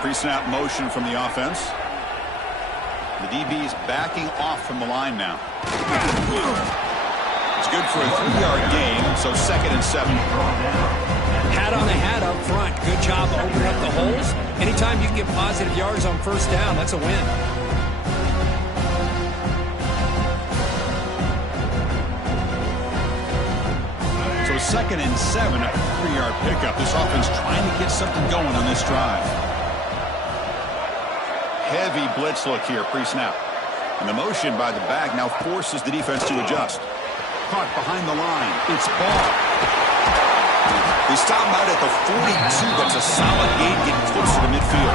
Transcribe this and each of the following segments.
Pre-snap motion from the offense. The DB's backing off from the line now. It's good for a 3-yard gain, so 2nd and 7. Hat on the hat up front. Good job opening up the holes. Anytime you can get positive yards on first down, that's a win. So 2nd and 7, a 3-yard pickup. This offense trying to get something going on this drive. Heavy blitz look here, pre-snap. And the motion by the back now forces the defense to adjust. Caught behind the line. It's ball. They stop him out at the 42. That's a solid gain, getting closer to midfield.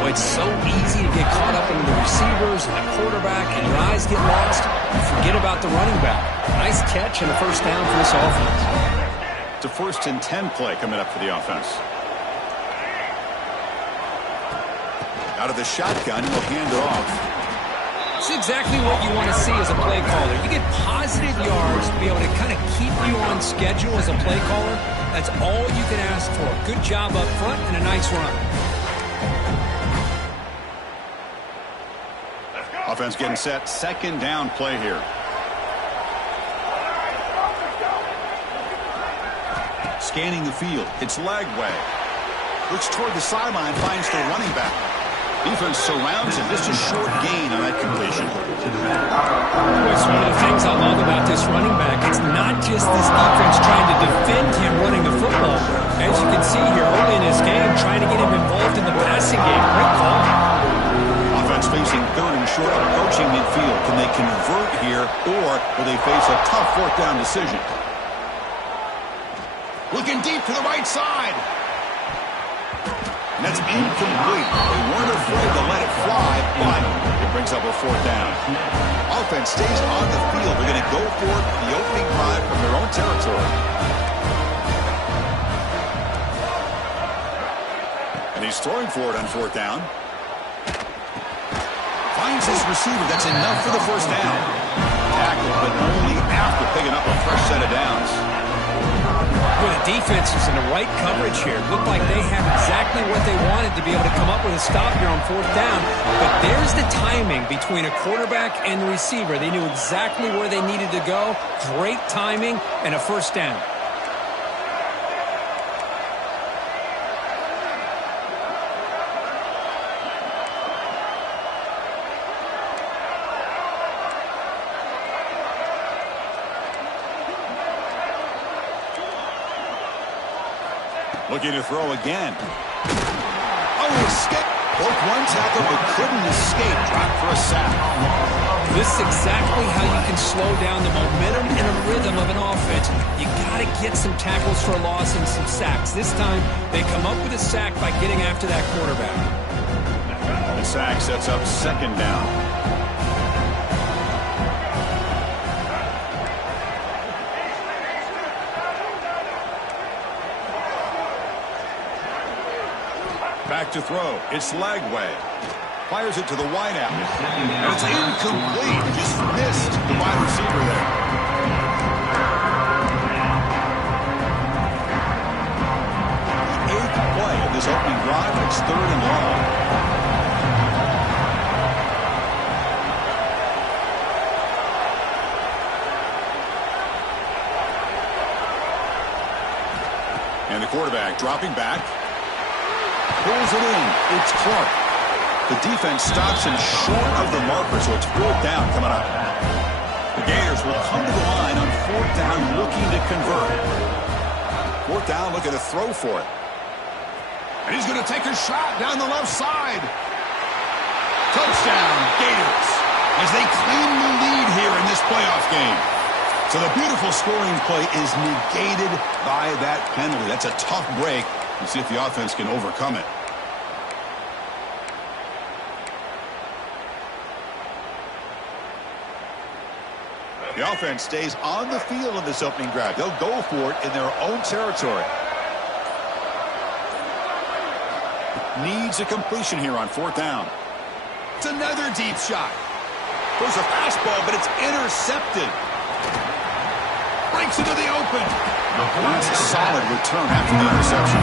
Boy, it's so easy to get caught up in the receivers and the quarterback, and your eyes get lost. You forget about the running back. Nice catch and a first down for this offense. It's a 1st and 10 play coming up for the offense. Out of the shotgun, he'll hand it off. It's exactly what you want to see as a play caller. You get positive yards to be able to kind of keep you on schedule as a play caller. That's all you can ask for. Good job up front and a nice run. Offense getting set. 2nd down play here. Scanning the field. It's Lagway. Looks toward the sideline, finds the running back. Defense surrounds him. Just a short gain on that completion. It's one of the things I love about this running back. It's not just this defense trying to defend him running the football. As you can see here early in this game, trying to get him involved in the passing game. Great call. Offense facing 3rd and short, approaching midfield. Can they convert here, or will they face a tough 4th down decision? Looking deep to the right side. And that's incomplete. They weren't afraid to let it fly, but it brings up a 4th down. Offense stays on the field. They're going to go for it the opening drive from their own territory. And he's throwing for it on 4th down. Finds his receiver. That's enough for the first down. Tackle, but only after picking up a fresh set of downs. Well, the defense is in the right coverage here. Looked like they have exactly what they wanted to be able to come up with a stop here on 4th down. But there's the timing between a quarterback and the receiver. They knew exactly where they needed to go. Great timing and a first down. Looking to throw again. Oh, escape. Broke one tackle but couldn't escape. Dropped for a sack. This is exactly how you can slow down the momentum and the rhythm of an offense. You got to get some tackles for a loss and some sacks. This time, they come up with a sack by getting after that quarterback. The sack sets up 2nd down. Back to throw. It's Lagway. Fires it to the wideout. And it's incomplete. Just missed the wide receiver there. The 8th play of this opening drive. It's 3rd and long. And the quarterback dropping back. Pulls it in. It's Clark. The defense stops him short of the marker, so it's 4th down coming up. The Gators will come to the line on 4th down looking to convert. 4th down looking to throw for it. And he's going to take a shot down the left side. Touchdown, Gators, as they claim the lead here in this playoff game. So the beautiful scoring play is negated by that penalty. That's a tough break. We'll see if the offense can overcome it. The offense stays on the field in this opening drive. They'll go for it in their own territory. Needs a completion here on 4th down. It's another deep shot. There's a fastball, but it's intercepted. Breaks into the open. That's a solid return after the interception.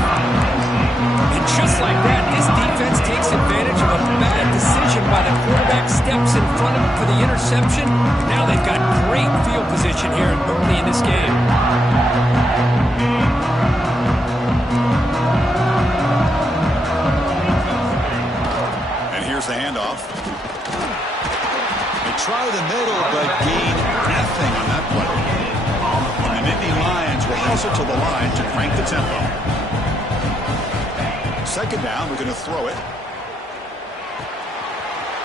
And just like that, this defense takes advantage of a bad decision by the quarterback, steps in front of him for the interception. Now they've got great field position here early in this game. And here's the handoff. They try the middle, but gain nothing on that play. And the Nittany Lions will hustle to the line to crank the tempo. Second down, we're going to throw it.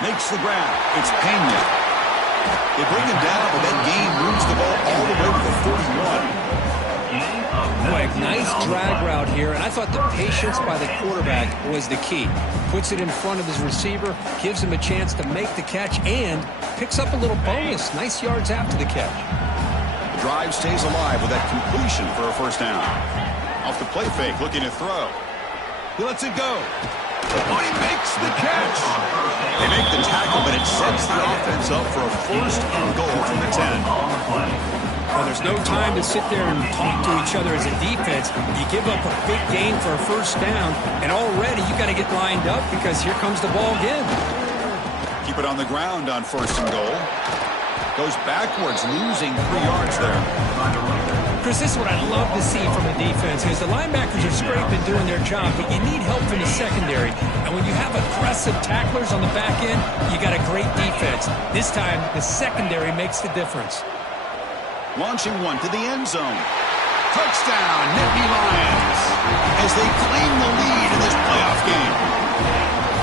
Makes the grab. It's Pena. They bring him down, but that gain moves the ball all the way to the 41. Boy, nice drag route here, and I thought the patience by the quarterback was the key. Puts it in front of his receiver, gives him a chance to make the catch, and picks up a little bonus. Nice yards after the catch. The drive stays alive with that completion for a first down. Off the play fake, looking to throw. He lets it go. Oh, he makes the catch. They make the tackle, but it sets the offense up for a first and goal from the 10. Well, there's no time to sit there and talk to each other as a defense. You give up a big gain for a first down, and already you got to get lined up because here comes the ball again. Keep it on the ground on first and goal. Goes backwards, losing 3 yards there. Chris, this is what I love to see from the defense is the linebackers are scraping doing their job, but you need help from the secondary. And when you have aggressive tacklers on the back end, you got a great defense. This time, the secondary makes the difference. Launching one to the end zone. Touchdown, Nittany Lions, as they claim the lead in this playoff game.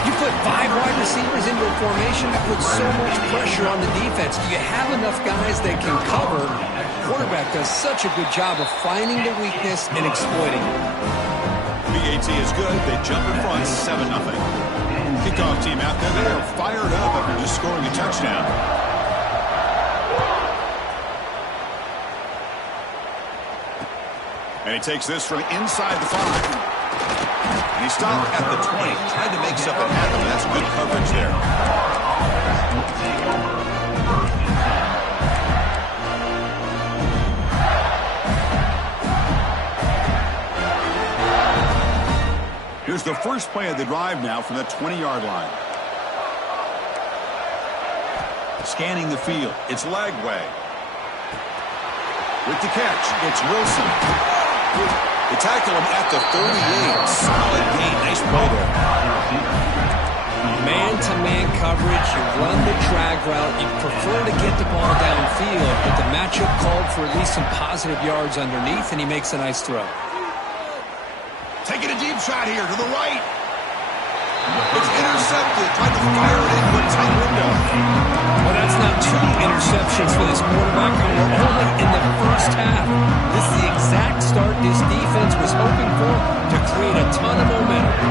You put 5 wide receivers into a formation that puts so much pressure on the defense. Do you have enough guys that can cover? Quarterback does such a good job of finding the weakness and exploiting it. BAT is good. They jump in front 7-0. Kickoff team out there. They are fired up after just scoring a touchdown. And he takes this from inside the 5. And he stopped at the 20. Tried to make something happen. That's good coverage there. Here's the first play of the drive now from the 20-yard line. Scanning the field. It's Lagway. With the catch, it's Wilson. They tackle him at the 38. Solid gain. Nice play there. Man-to-man coverage. You run the drag route. You prefer to get the ball downfield, but the matchup called for at least some positive yards underneath, and he makes a nice throw. Taking a deep shot here to the right. It's intercepted. Trying to fire it into a tight window. Well, that's not 2 interceptions for this quarterback, and we're only in the first half. This is the exact start this defense was hoping for to create a ton of momentum.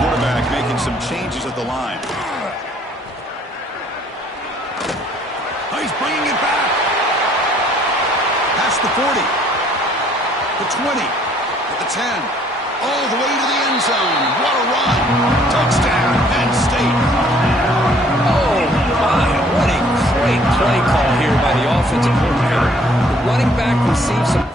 Quarterback making some changes at the line. Oh, he's bringing it back. Past the 40. The 20. At the 10. All the way to the end zone. What a run. Touchdown, Penn State. Oh, my. What a great play call here by the offensive coordinator. The running back receives some...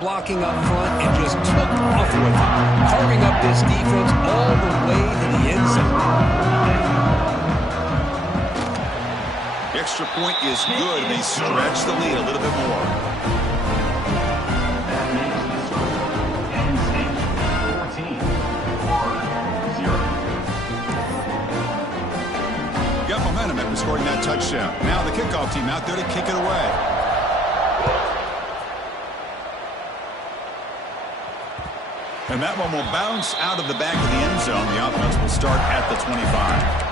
blocking up front and just took off with it, carving up this defense all the way to the end zone. Extra point is good, and they stretch the lead a little bit more. That makes the score N.Ncaa 14-0. Got momentum after scoring that touchdown. Now the kickoff team out there to kick it away. And that one will bounce out of the back of the end zone. The offense will start at the 25.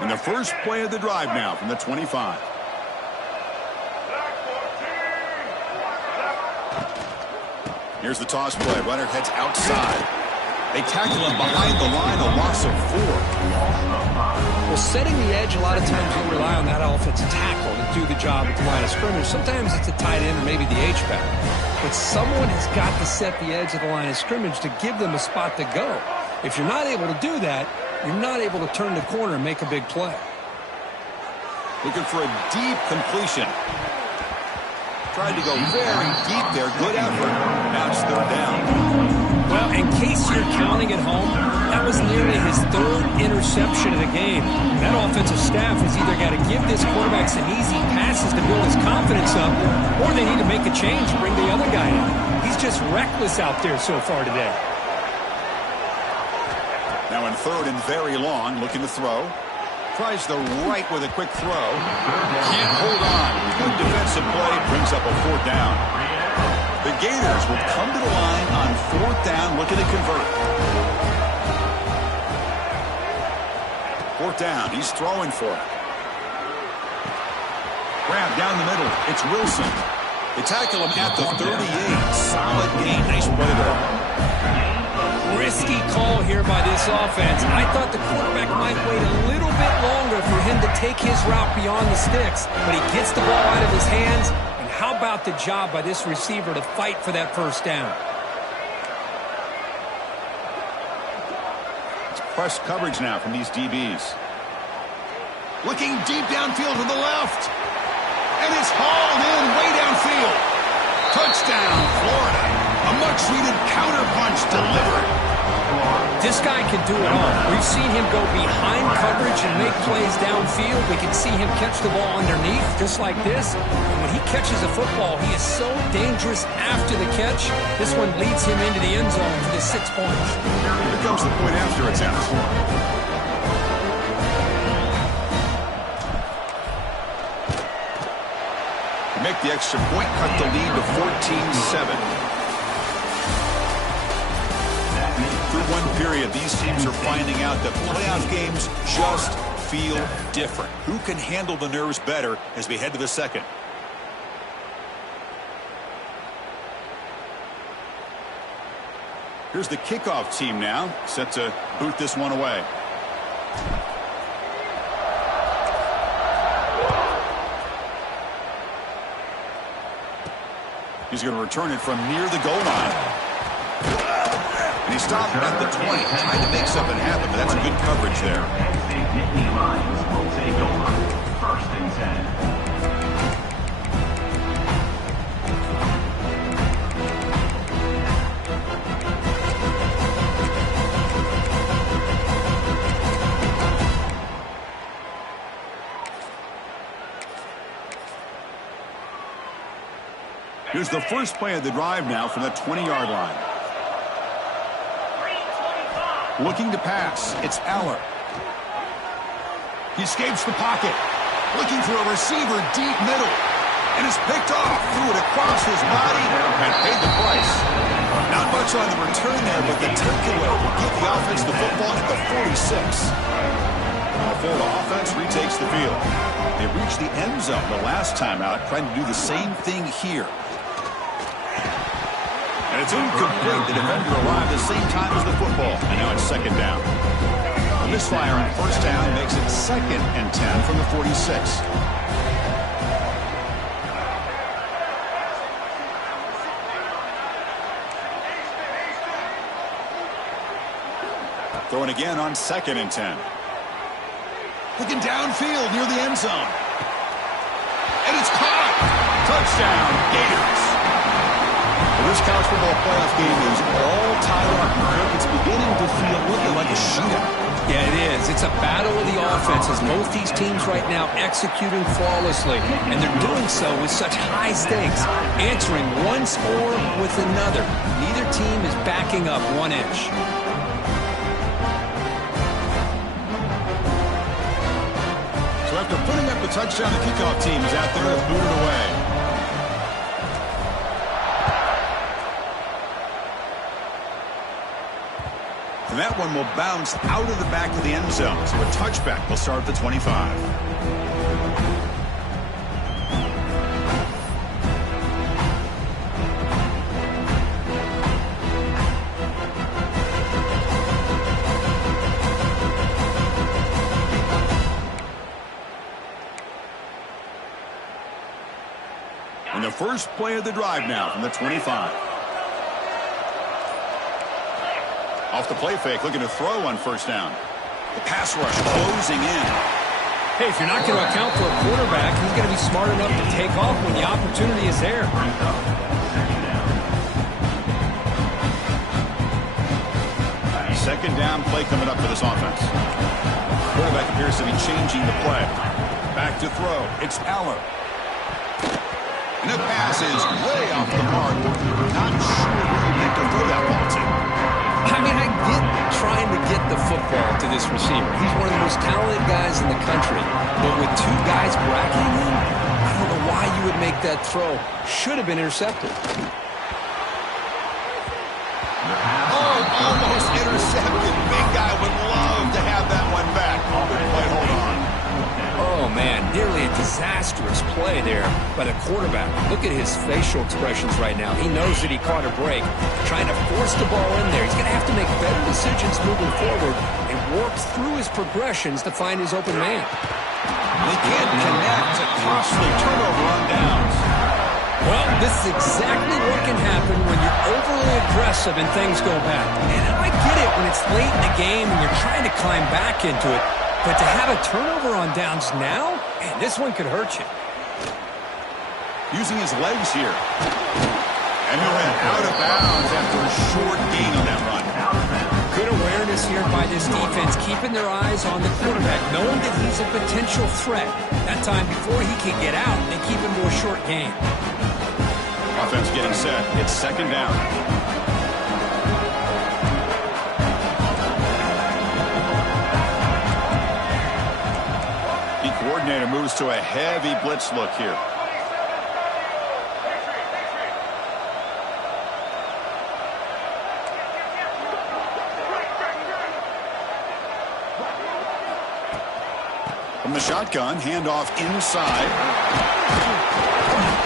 And the first play of the drive now from the 25. Here's the toss play. Runner heads outside. They tackle him behind the line, a loss of 4. Well, setting the edge, a lot of times you rely on that offensive tackle to do the job at the line of scrimmage. Sometimes it's a tight end or maybe the H-back. But someone has got to set the edge of the line of scrimmage to give them a spot to go. If you're not able to do that, you're not able to turn the corner and make a big play. Looking for a deep completion. Tried to go very deep there. Good effort. Now it's third down. Well, in case you're counting at home, that was nearly his 3rd interception of the game. That offensive staff has either got to give this quarterback some easy passes to build his confidence up, or they need to make a change and bring the other guy in. He's just reckless out there so far today. Now in 3rd and very long, looking to throw. Tries the right with a quick throw. Can't hold on. Good defensive play. Brings up a 4th down. The Gators will come to the line on 4th down, looking to convert. 4th down. He's throwing for it. Grab down the middle. It's Wilson. They tackle him at the 38. Solid gain. Nice play there. Risky call here by this offense. I thought the quarterback might wait a little bit longer for him to take his route beyond the sticks, but he gets the ball out of his hands. And how about the job by this receiver to fight for that first down? It's press coverage now from these DBs. Looking deep downfield to the left. And it's hauled in way downfield. Touchdown, Florida. A much-needed counter-punch delivered. This guy can do it all. We've seen him go behind coverage and make plays downfield. We can see him catch the ball underneath, just like this. And when he catches a football, he is so dangerous after the catch. This one leads him into the end zone for the 6 points. Here comes the point after attempt. Make the extra point, cut the lead to 14-7. Through one period, these teams are finding out that playoff games just feel different. Who can handle the nerves better as we head to the second? Here's the kickoff team now, set to boot this one away. He's going to return it from near the goal line. And he stopped at the 20, trying to make something happen, but that's a good coverage there. Nittany Lions will take over 1st and 10. Here's the first play of the drive now from the 20-yard line. Looking to pass. It's Aller. He escapes the pocket. Looking for a receiver deep middle. And is picked off. Threw it across his body and paid the price. Not much on the return there, but the takeaway will give the offense the football at the 46. The Florida offense retakes the field. They reached the end zone the last time out, trying to do the same thing here. And it's incomplete. The defender arrived the same time as the football. And now it's 2nd down. A misfire on 1st down makes it 2nd and 10 from the 46. Throwing again on 2nd and 10. Looking downfield near the end zone. and it's caught. Touchdown, Gators. Well, this college football playoff game is all tied up. It's beginning to feel looking like a shootout. Yeah, it is. It's a battle of the offenses. Both these teams right now executing flawlessly, and they're doing so with such high stakes, answering one score with another. Neither team is backing up 1 inch. So after putting up the touchdown, the kickoff team is out there to boot it away. And that one will bounce out of the back of the end zone. So a touchback will start at the 25. And the first play of the drive now from the 25. Off the play fake, looking to throw on first down. The pass rush closing in. Hey, if you're not going to account for a quarterback, he's going to be smart enough to take off when the opportunity is there. Second down play coming up for this offense. Quarterback appears to be changing the play. Back to throw. It's Aller. And the pass is way off the mark. Not sure where he meant to throw that ball to. I mean, I get trying to get the football to this receiver. He's one of the most talented guys in the country. But with two guys bracketing him, I don't know why you would make that throw. Should have been intercepted. Oh, almost intercepted. Big guy would love to have that one back. Good play, hold on. Oh, man, nearly a disastrous play there by the quarterback. Look at his facial expressions right now. He knows that he caught a break, trying to force the ball in there. He's going to have to make better decisions moving forward and work through his progressions to find his open man. They can't connect. A costly turnover on downs. Well, this is exactly what can happen when you're overly aggressive and things go bad. And I get it when it's late in the game and you're trying to climb back into it. But to have a turnover on downs now, man, this one could hurt you. Using his legs here. And he'll head out of bounds after a short gain on that run. Good awareness here by this defense, keeping their eyes on the quarterback, knowing that he's a potential threat. That time before he can get out, they keep him to a short gain. Offense getting set. It's second down. The coordinator moves to a heavy blitz look here. From the shotgun, handoff inside.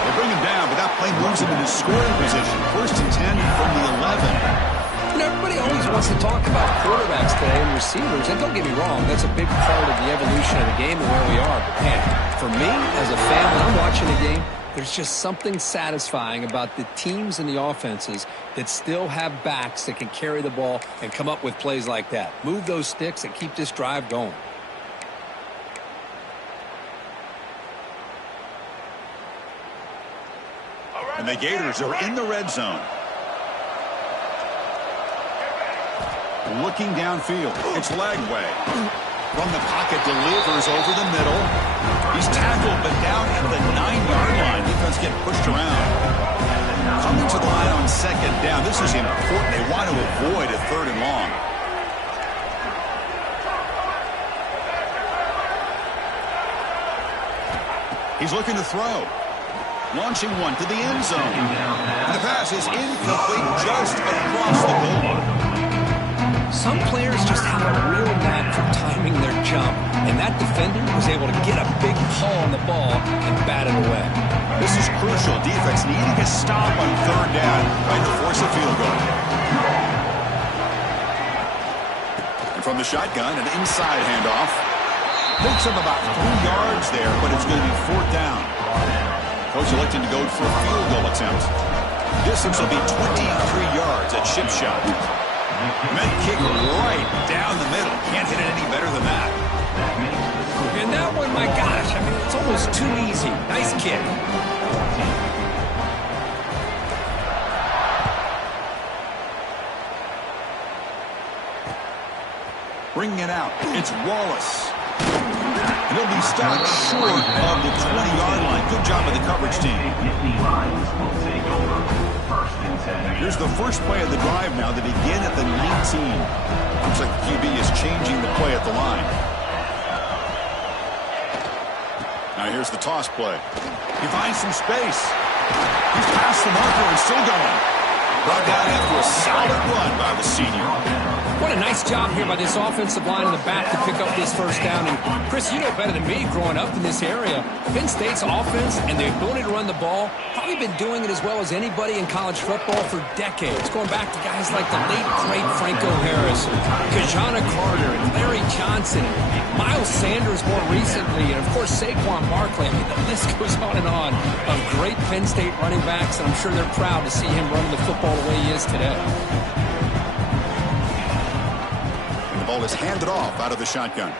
They bring him down, but that play moves him into scoring position. First and 10 from the 11. You know, everybody always wants to talk about quarterbacks today and receivers, and don't get me wrong, that's a big part of the evolution of the game and where we are. But man, for me, as a fan, when I'm watching a game, there's just something satisfying about the teams and the offenses that still have backs that can carry the ball and come up with plays like that. Move those sticks and keep this drive going. And the Gators are in the red zone. Looking downfield. It's Lagway. From the pocket, delivers over the middle. He's tackled, but down at the 9-yard line. Defense getting pushed around. Coming to the line on second down. This is important. They want to avoid a third and long. He's looking to throw. Launching one to the end zone. And the pass is incomplete just across the goal. Some players just have a real knack for timing their jump, and that defender was able to get a big pull on the ball and bat it away. This is crucial. Defense needing a stop on third down, trying to force a field goal. And from the shotgun, an inside handoff. Picks up about 3 yards there, but it's going to be fourth down. Coach electing to go for a field goal attempt. Distance will be 23 yards at chip shot. Meant kick right down the middle. Can't hit it any better than that. And that one, my gosh, I mean, it's almost just too easy. Nice kick. Bringing it out. It's Wallace. And he'll be stopped short of the 20-yard line. Good job of the coverage team. Here's the first play of the drive now. They begin at the 19. Looks like the QB is changing the play at the line. Now here's the toss play. He finds some space. He's past the marker and still going. Brought down after a solid run by the senior. What a nice job here by this offensive line in the back to pick up this first down. And Chris, you know better than me growing up in this area. Penn State's offense and the ability to run the ball, probably been doing it as well as anybody in college football for decades. Going back to guys like the late, great Franco Harris, Kajana Carter, and Larry Johnson, Miles Sanders more recently, and of course Saquon Barkley. I mean, the list goes on of great Penn State running backs, and I'm sure they're proud to see him running the football the way he is today. The ball is handed off out of the shotgun.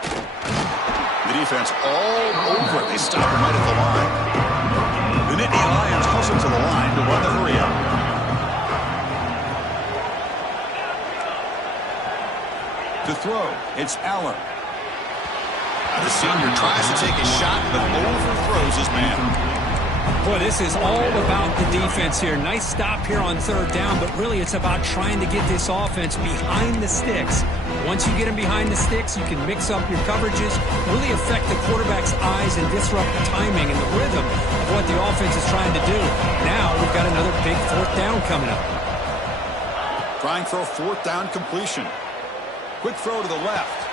The defense all over it. They stop him right at the line. The Nittany Lions hustle to the line to run the hurry up. To throw, it's Aller. The senior tries to take a shot, but overthrows his man. Boy, this is all about the defense here. Nice stop here on third down, but really it's about trying to get this offense behind the sticks. Once you get them behind the sticks, you can mix up your coverages, really affect the quarterback's eyes and disrupt the timing and the rhythm of what the offense is trying to do. Now we've got another big fourth down coming up. Trying for a fourth down completion. Quick throw to the left.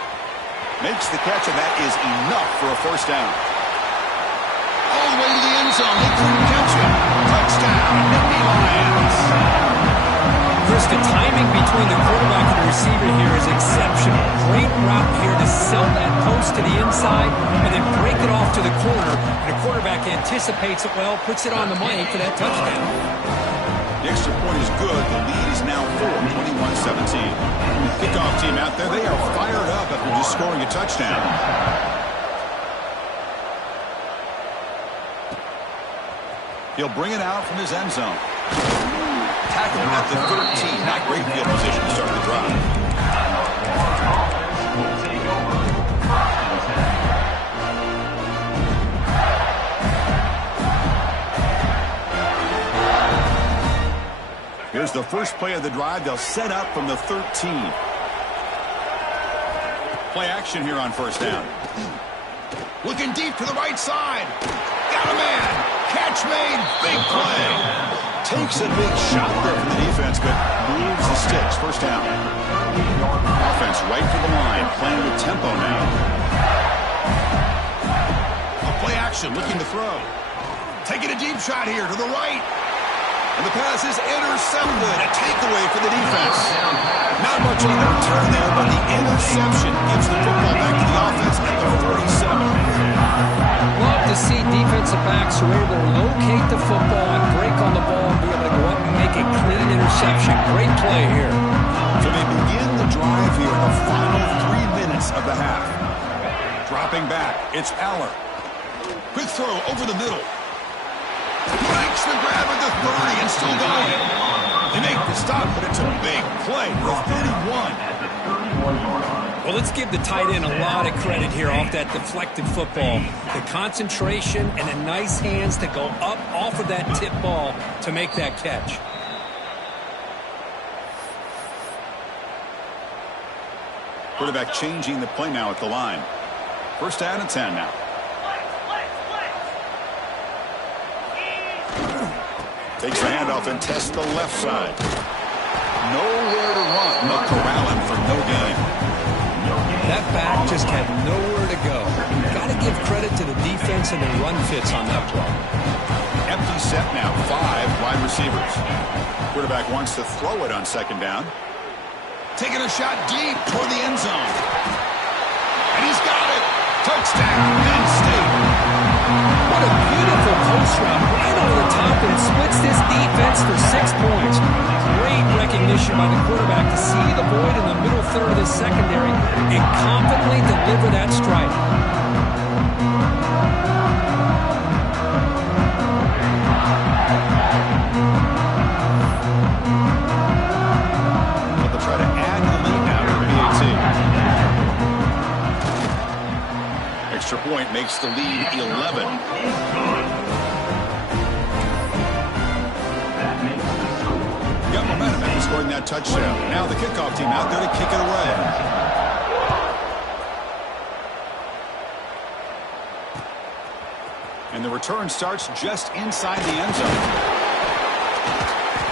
Makes the catch, and that is enough for a first down. All the way to the end zone. They couldn't catch it. Touchdown, Nittany Lions. Chris, the timing between the quarterback and the receiver here is exceptional. Great route here to sell that post to the inside and then break it off to the corner. And the quarterback anticipates it well, puts it on the money for that touchdown. The extra point is good. The lead is now 21-17. Kickoff team out there. They are fired up after just scoring a touchdown. He'll bring it out from his end zone. Tackle at the 13. Not great field position to start the drive. Here's the first play of the drive. They'll set up from the 13. Play action here on first down. Looking deep to the right side. Got a man. Catch made. Big play. Takes a big shot there from the defense, but moves the sticks. First down. Offense right to the line. Playing with tempo now. A play action. Looking to throw. Taking a deep shot here to the right. And the pass is intercepted. A takeaway for the defense. Not much on the return there, but the interception gives the football back to the offense at the 47. Love to see defensive backs who are able to locate the football and break on the ball and be able to go up and make a clean interception. Great play here. So they begin the drive here in the final 3 minutes of the half. Dropping back, it's Aller. Quick throw over the middle. Makes the grab at the 30 and still going. They make the stop, but it's a big play for a 31. Well, let's give the tight end a lot of credit here off that deflected football. The concentration and the nice hands to go up off of that tip ball to make that catch. Quarterback changing the play now at the line. First down and 10 now. Takes the handoff and tests the left side. Nowhere to run. They'll corral him for no gain. That back just had nowhere to go. Got to give credit to the defense and the run fits on that play. Empty set now. 5 wide receivers. Quarterback wants to throw it on second down. Taking a shot deep toward the end zone. And he's got it. Touchdown, Penn State. What a beautiful post route right over the top, and it splits this defense for 6 points. Great recognition by the quarterback to see the void in the middle third of the secondary and confidently deliver that strike. makes the lead 11. Got momentum after scoring that touchdown. Now the kickoff team out there to kick it away. And the return starts just inside the end zone.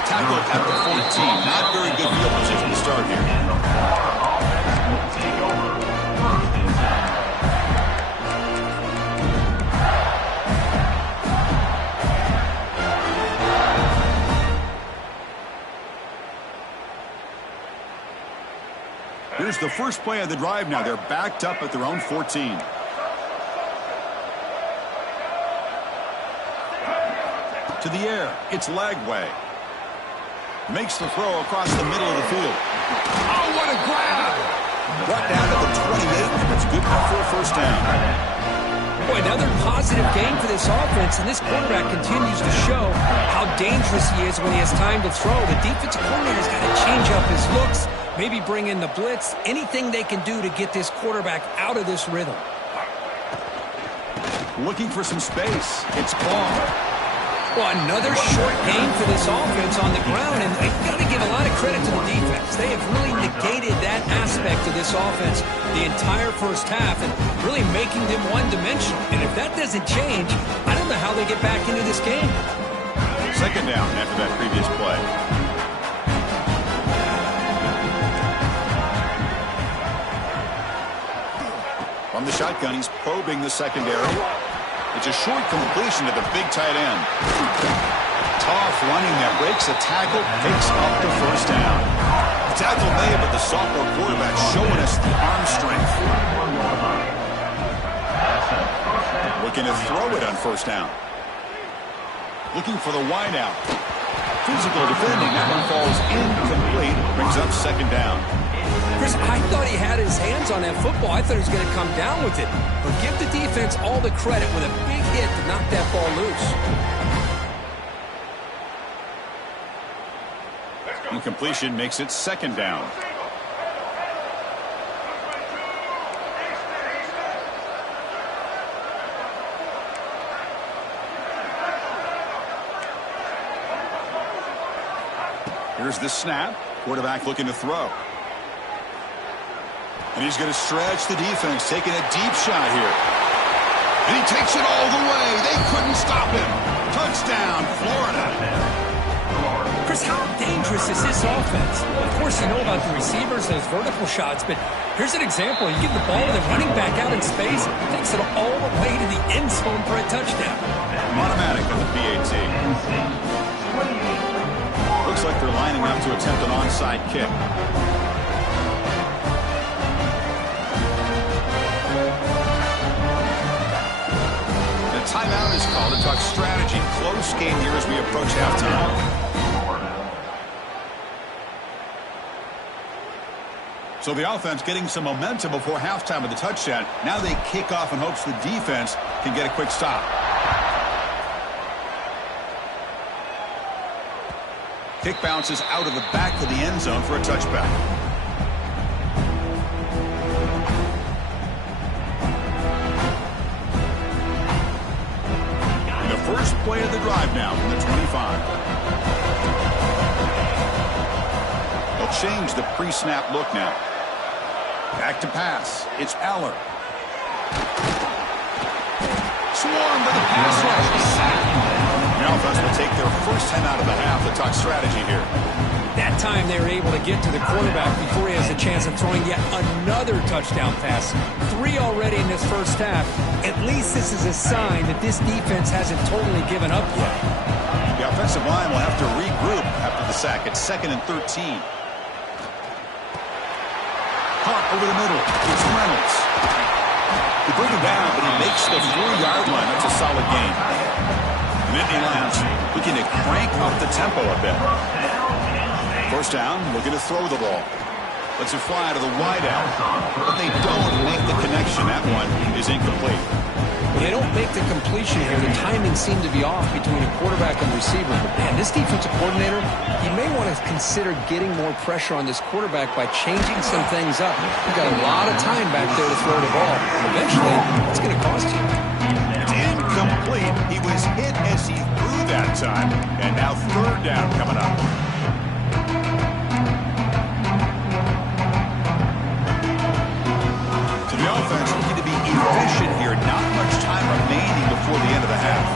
Tackled at the 14. Not very good field position to start here. Here's the first play of the drive now. They're backed up at their own 14. To the air. It's Lagway. Makes the throw across the middle of the field. Oh, what a grab! Brought down to the 28. That's good enough for a first down. Boy, another positive game for this offense, and this quarterback continues to show how dangerous he is when he has time to throw. The defensive coordinator's got to change up his looks, maybe bring in the blitz, anything they can do to get this quarterback out of this rhythm. Looking for some space. It's caught. Well, another short game for this offense on the ground, and they've got to give a lot of credit to the defense. They have really negated that aspect of this offense the entire first half and really making them one-dimensional. And if that doesn't change, I don't know how they get back into this game. Second down after that previous play. From the shotgun, he's probing the secondary. It's a short completion to the big tight end. Tough running that breaks a tackle, picks up the first down. The tackle made, but the sophomore quarterback showing us the arm strength. Looking to throw it on first down. Looking for the wideout. Physical defending. That one falls incomplete. Brings up second down. Chris, I thought he had his hands on that football. I thought he was going to come down with it. But give the defense all the credit with a big hit to knock that ball loose. Incompletion makes it second down. Here's the snap. Quarterback looking to throw. And he's going to stretch the defense, taking a deep shot here. And he takes it all the way. They couldn't stop him. Touchdown, Florida. Chris, how dangerous is this offense? Of course, you know about the receivers, those vertical shots, but here's an example. You give the ball to the running back out in space, takes it all the way to the end zone for a touchdown. Automatic on the PAT. Looks like they're lining up to attempt an onside kick. Timeout is called to talk strategy. Close game here as we approach halftime. So the offense getting some momentum before halftime of the touchdown. Now they kick off in hopes the defense can get a quick stop. Kick bounces out of the back of the end zone for a touchback. First play of the drive now from the 25. They'll change the pre-snap look now. Back to pass. It's Aller. Swarm to the pass rush. The offense will take their first 10 out of the half to talk strategy here. That time they were able to get to the quarterback before he has a chance of throwing yet another touchdown pass. 3 already in this first half. At least this is a sign that this defense hasn't totally given up yet. The offensive line will have to regroup after the sack. It's 2nd and 13. Caught over the middle. It's Reynolds. They bring him down, but he makes the 4-yard line. That's a solid gain. And Nittany Lions looking to crank up the tempo a bit. First down, looking to throw the ball. Lets it fly to the wideout. But they don't make the connection. That one is incomplete. Well, they don't make the completion here. The timing seemed to be off between a quarterback and receiver. But, man, this defensive coordinator, he may want to consider getting more pressure on this quarterback by changing some things up. You've got a lot of time back there to throw the ball. Eventually, it's going to cost you. It's incomplete. He was hit as he threw that time. And now third down coming up. To the offense, looking to be efficient here. Not much time remaining before the end of the half.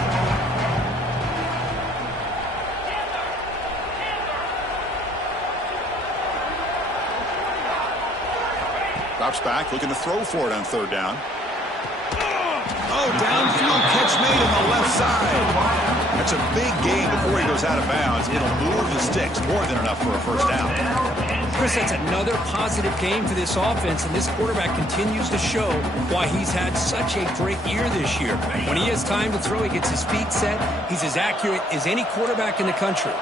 Drops back, looking to throw for it on third down. Oh, downfield catch made on the left side. That's a big gain before he goes out of bounds. It'll move the sticks, more than enough for a first down. Chris, that's another positive game for this offense, and this quarterback continues to show why he's had such a great year this year. When he has time to throw, he gets his feet set. He's as accurate as any quarterback in the country.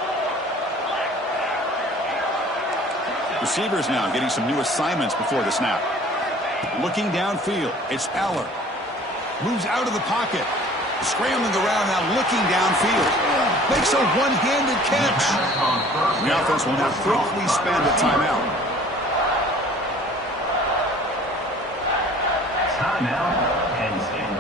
Receivers now getting some new assignments before the snap. Looking downfield, it's Aller. Moves out of the pocket. Scrambling around now, looking downfield. Makes a one-handed catch. The offense will now quickly spend a timeout. Timeout, Penn State.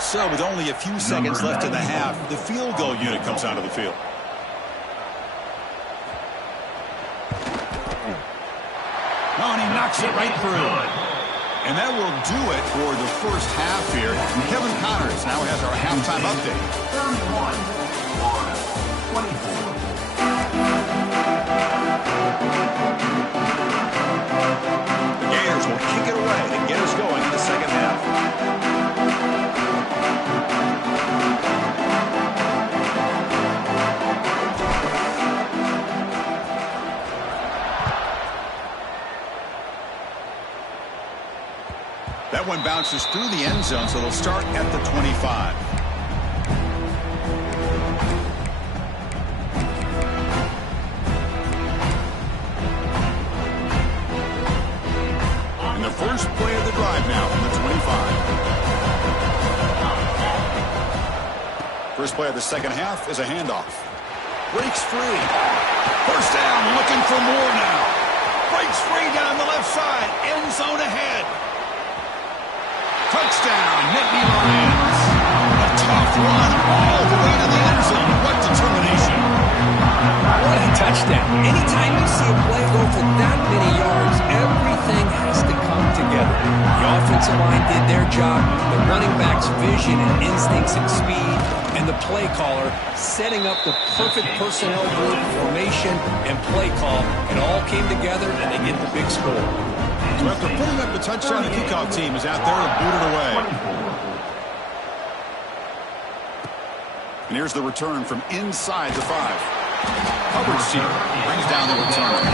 So with only a few seconds left in the half, the field goal unit comes onto the field. Oh, and he knocks it right through. And that will do it for the first half here. Kevin Connors now has our halftime update. 31-24. The Gators will kick it away to get us going in the second half. That one bounces through the end zone, so they'll start at the 25. And the first play of the drive now from the 25. First play of the second half is a handoff. Breaks free. First down, looking for more now. Breaks free down the left side. End zone ahead. Touchdown, Nittany Lions. A tough run all the way to the end zone. What determination. What a touchdown. Anytime you see a play go for that many yards, everything has to come together. The offensive line did their job, the running back's vision and instincts and speed, and the play caller setting up the perfect personnel group, formation, and play call. It all came together, and they get the big score. So after putting up the touchdown, the kickoff team is out there to boot it away. And here's the return from inside the 5. Coverage team brings down the return.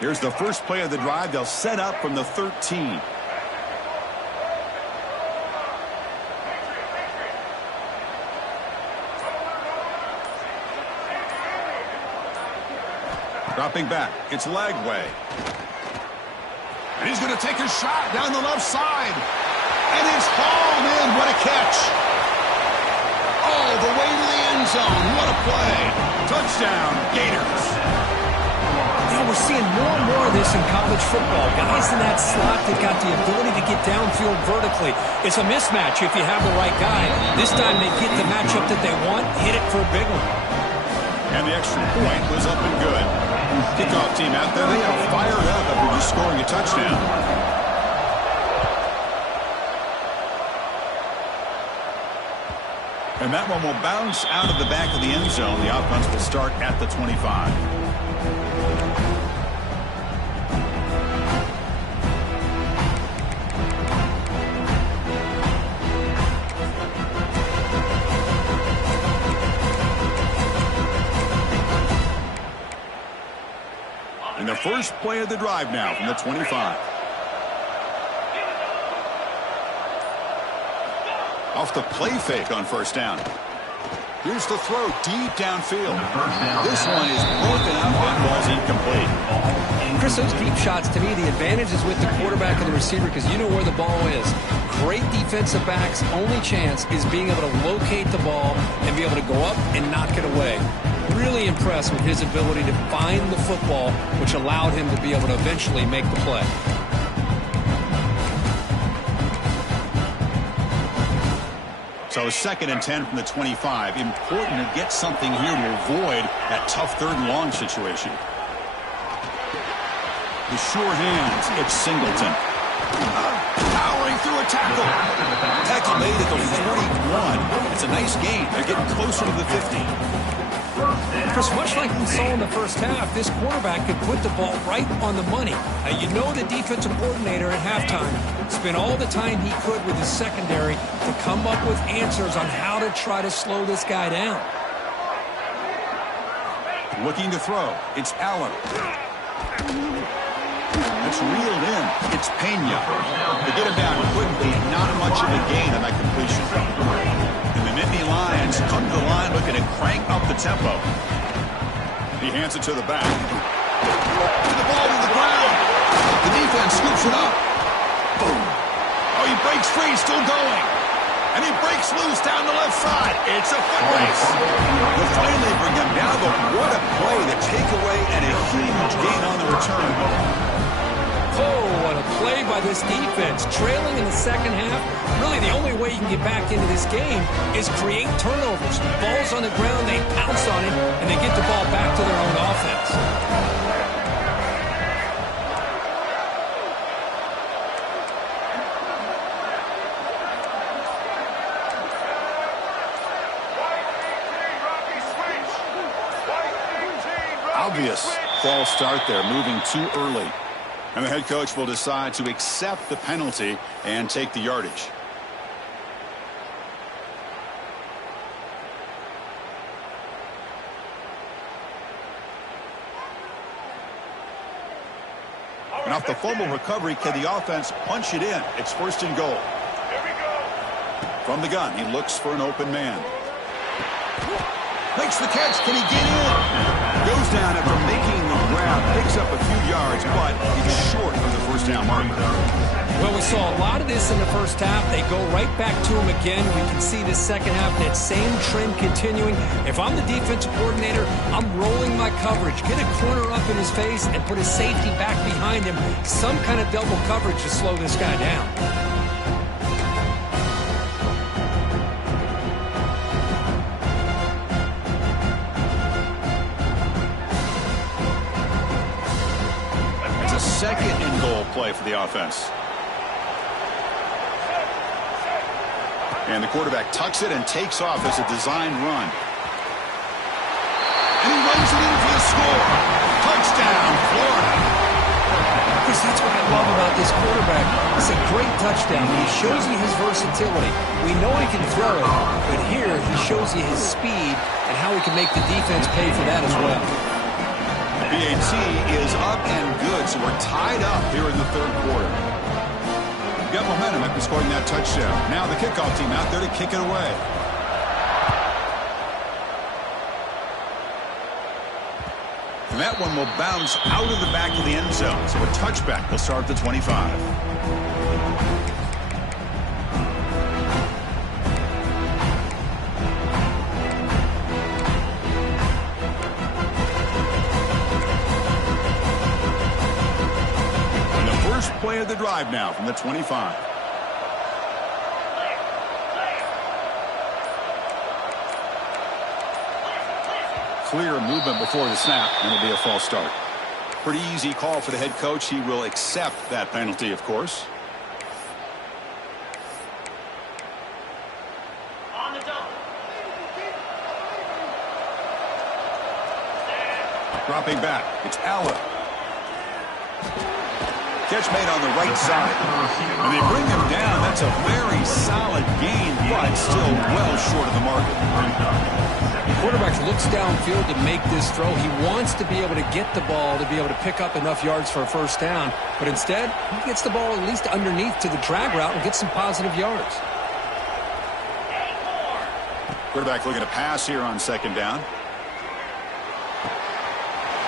Here's the first play of the drive. They'll set up from the 13. Dropping back, it's Lagway. And he's going to take a shot down the left side. And it's hauled in. What a catch. All the way to the end zone. What a play. Touchdown, Gators. You know, we're seeing more and more of this in college football. Guys in that slot that got the ability to get downfield vertically. It's a mismatch if you have the right guy. This time they get the matchup that they want, hit it for a big one. And the extra point was up and good. Kickoff team out there, they are fired up after just scoring a touchdown. And that one will bounce out of the back of the end zone. The offense will start at the 25. first play of the drive now from the 25. Off the play fake on first down. Here's the throw deep downfield. This one is broken up and ball's incomplete. Chris, those deep shots, to me, the advantage is with the quarterback and the receiver because you know where the ball is. Great defensive backs' only chance is being able to locate the ball and be able to go up and knock it away. Really impressed with his ability to find the football, which allowed him to be able to eventually make the play. So 2nd and 10 from the 25. Important to get something here to avoid that tough 3rd and long situation. The sure hands. It's Singleton. Powering through a tackle. Tackle made at the 41. It's a nice gain. They're getting closer to the 50. Chris, much like we saw in the first half, this quarterback could put the ball right on the money. You know the defensive coordinator at halftime spent all the time he could with his secondary to come up with answers on how to try to slow this guy down. Looking to throw. It's Allen. That's reeled in. It's Pena. To get him down quickly, not much of a gain on that completion. And the Nittany Lions come to the line looking to crank up the tempo. He hands it to the back. To the ball to the ground. The defense scoops it up. Boom. Oh, he breaks free, still going. And he breaks loose down the left side. It's a foot race. They'll finally bring him down, but what a play, the takeaway, and a huge gain on the return. Oh, what a play by this defense. Trailing in the second half, really the only way you can get back into this game is create turnovers. Ball's on the ground, they pounce on it, and they get the ball back to their own offense. Obvious false start there, moving too early. And the head coach will decide to accept the penalty and take the yardage. And off the fumble recovery, can the offense punch it in? It's 1st and goal. From the gun, he looks for an open man. Makes the catch. Can he get in? Goes down after making the grab. Picks up a few yards, but he's short of the first down marker. Well, we saw a lot of this in the first half. They go right back to him again. We can see the second half, that same trend continuing. If I'm the defensive coordinator, I'm rolling my coverage. Get a corner up in his face and put his safety back behind him. Some kind of double coverage to slow this guy down. Second and goal play for the offense. And the quarterback tucks it and takes off as a design run. And he runs it in for the score. Touchdown, Florida. Chris, that's what I love about this quarterback. It's a great touchdown. He shows you his versatility. We know he can throw it, but here he shows you his speed and how he can make the defense pay for that as well. BAT is up and good, so we're tied up here in the 3rd quarter. We've got momentum after scoring that touchdown. Now the kickoff team out there to kick it away. And that one will bounce out of the back of the end zone, so a touchback will start at the 25. Play of the drive now from the 25. Clear movement before the snap, and it'll be a false start. Pretty easy call for the head coach. He will accept that penalty, of course. On the double. Dropping back, it's Allen. Catch made on the right side. And they bring him down. That's a very solid gain, but still well short of the mark. The quarterback looks downfield to make this throw. He wants to be able to get the ball to be able to pick up enough yards for a first down. But instead, he gets the ball at least underneath to the drag route and gets some positive yards. Quarterback looking to pass here on second down.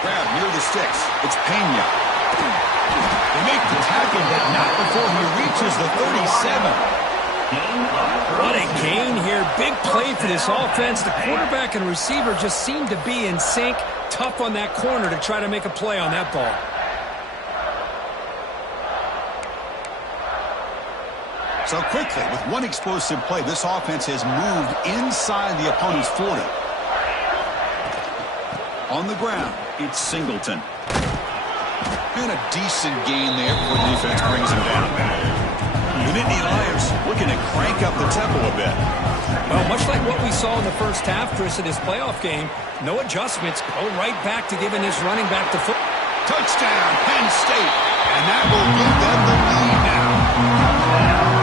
Grab near the sticks. It's Pena. They make the tackle, but not before he reaches the 37. What a gain here. Big play for this offense. The quarterback and receiver just seem to be in sync. Tough on that corner to try to make a play on that ball. So quickly, with one explosive play, this offense has moved inside the opponent's 40. On the ground, it's Singleton. And a decent gain there before the defense brings him down. The Nittany Lions looking to crank up the tempo a bit. Well, much like what we saw in the first half, Chris, in this playoff game, no adjustments. Go right back to giving this running back the foot. Touchdown, Penn State. And that will give them the lead now.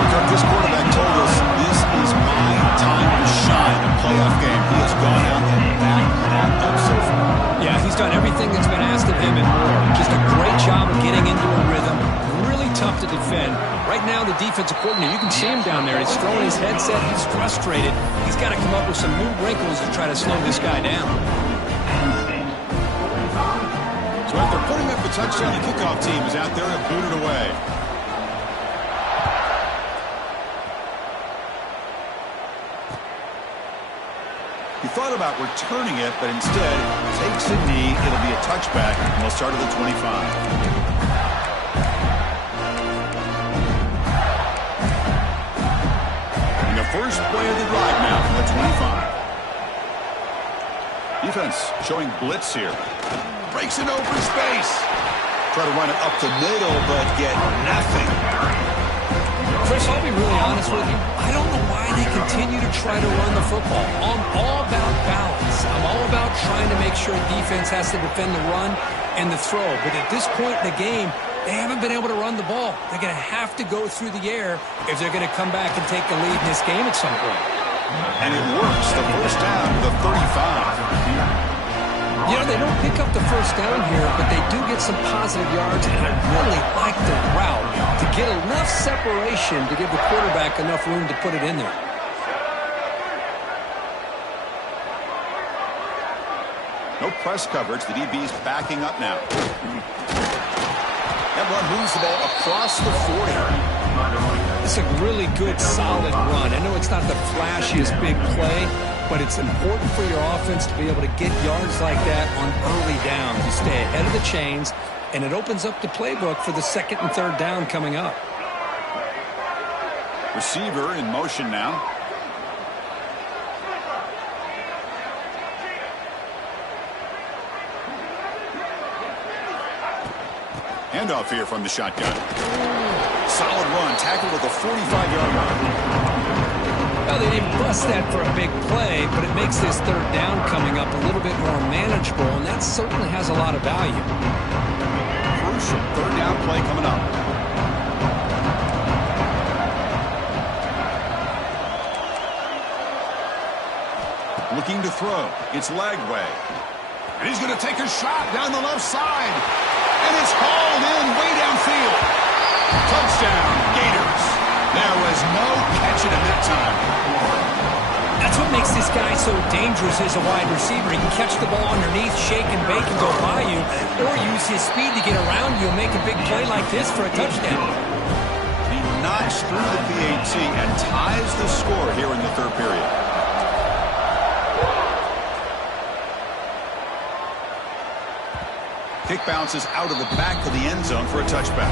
Because this quarterback told us this is my time to shine. A playoff game. He has gone out and backed that up so far. Yeah, he's done everything that's been asked of him and more. Just a great job of getting into a rhythm. Really tough to defend. Right now, the defensive coordinator, you can see him down there. He's throwing his headset. He's frustrated. He's got to come up with some new wrinkles to try to slow this guy down. So after putting up a touchdown, the kickoff team is out there to boot it away. He thought about returning it, but instead takes a knee. It'll be a touchback, and they'll start at the 25. And the first play of the drive now from the 25. Defense showing blitz here. Breaks it open space. Try to run it up the middle, but get nothing. Chris, I'll be really honest with you. I don't know why they continue to try to run the football. I'm all about balance. I'm all about trying to make sure defense has to defend the run and the throw. But at this point in the game, they haven't been able to run the ball. They're going to have to go through the air if they're going to come back and take the lead in this game at some point. And it works. The first down to the 35. You know, they don't pick up the first down here, but they do get some positive yards, and I really like the route to get enough separation to give the quarterback enough room to put it in there. No press coverage. The DB's backing up now. That one moves the ball across the 40. It's a really good, solid run. I know it's not the flashiest big play, but it's important for your offense to be able to get yards like that on early downs. You stay ahead of the chains, and it opens up the playbook for the second and third down coming up. Receiver in motion now. Handoff here from the shotgun. Solid run, tackled at the 45-yard line. Well, they didn't bust that for a big play, but it makes this third down coming up a little bit more manageable, and that certainly has a lot of value. Crucial third down play coming up. Looking to throw. It's Lagway. And he's going to take a shot down the left side. And it's hauled in way downfield. Touchdown, Gators. There was no catching him that time. That's what makes this guy so dangerous as a wide receiver. He can catch the ball underneath, shake and bake and go by you, or use his speed to get around you and make a big play like this for a touchdown. He knocks through the PAT and ties the score here in the third period. Kick bounces out of the back of the end zone for a touchback.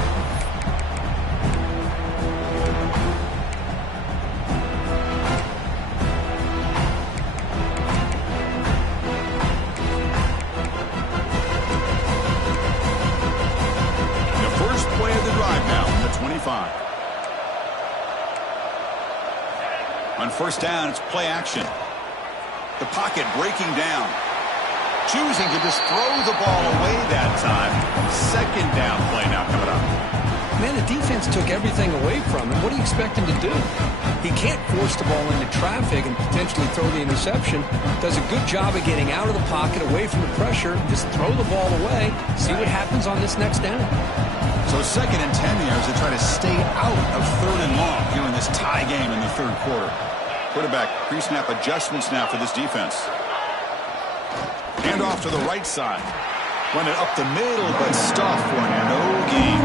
On first down, it's play action. The pocket breaking down. Choosing to just throw the ball away that time. Second down play now coming up. Man, the defense took everything away from him. What do you expect him to do? He can't force the ball into traffic and potentially throw the interception. Does a good job of getting out of the pocket, away from the pressure, just throw the ball away, see what happens on this next down. So 2nd and 10 here as they try to stay out of 3rd and long here in this tie game in the 3rd quarter. Quarterback pre-snap adjustments now for this defense. Hand off to the right side. Run it up the middle, but stuff for no gain.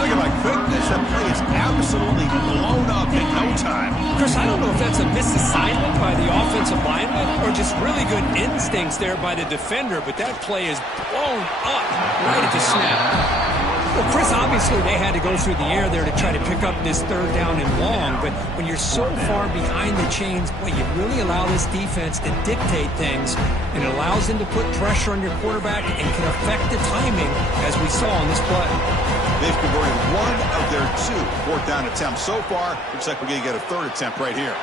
Talking about quickness, that play is absolutely blown up in no time. Chris, I don't know if that's a misassignment by the offensive lineman or just really good instincts there by the defender, but that play is blown up right at the snap. Well, Chris, obviously they had to go through the air there to try to pick up this 3rd down and long, but when you're so far behind the chains, boy, you really allow this defense to dictate things, and it allows them to put pressure on your quarterback and can affect the timing, as we saw on this play. They've converted 1 of their 2 4th down attempts so far. Looks like we're going to get a 3rd attempt right here.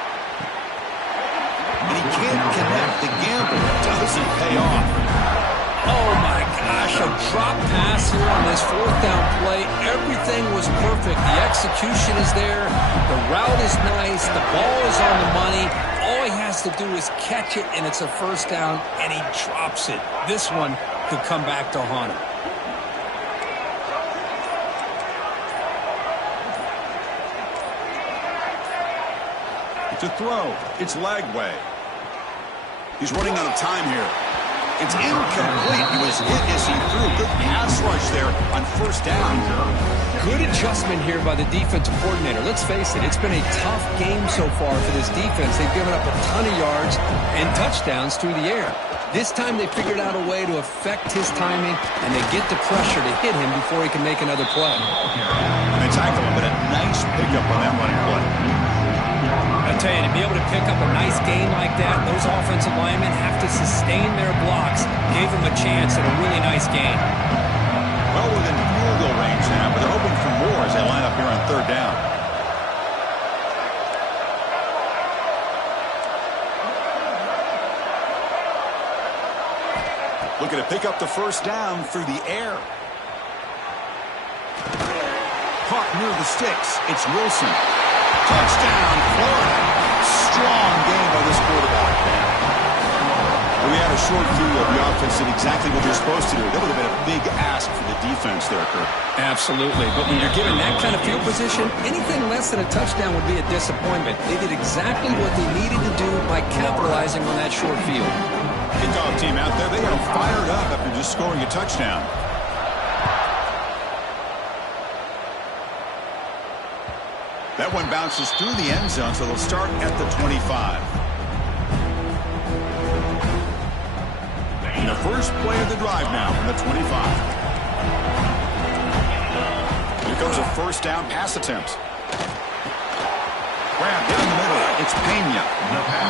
And he can't connect. The gamble doesn't pay off. Oh, my gosh, a drop pass here on this 4th down play. Everything was perfect. The execution is there. The route is nice. The ball is on the money. All he has to do is catch it, and it's a 1st down, and he drops it. This one could come back to haunt him. To throw, it's Lagway. He's running out of time here. It's incomplete. He was hit as he threw. Good pass rush there on 1st down. Good adjustment here by the defensive coordinator. Let's face it, it's been a tough game so far for this defense. They've given up a ton of yards and touchdowns through the air. This time they figured out a way to affect his timing, and they get the pressure to hit him before he can make another play. And they tackle him, but a nice pickup on that running play. I tell you, to be able to pick up a nice gain like that, those offensive linemen have to sustain their blocks. Gave them a chance at a really nice gain. Well within field goal range now, but they're hoping for more as they line up here on 3rd down. Looking to pick up the 1st down through the air. Caught near the sticks. It's Wilson. Touchdown, Florida. Strong game by this quarterback. We had a short view of the offense did exactly what they're supposed to do. That would have been a big ask for the defense there, Kurt. Absolutely. But when you're given that kind of field position, anything less than a touchdown would be a disappointment. They did exactly what they needed to do by capitalizing on that short field. Kickoff team out there, they are fired up after just scoring a touchdown. That one bounces through the end zone, so they'll start at the 25. And the first play of the drive now from the 25. Here comes a 1st down pass attempt. Grab down the middle. It's Pena.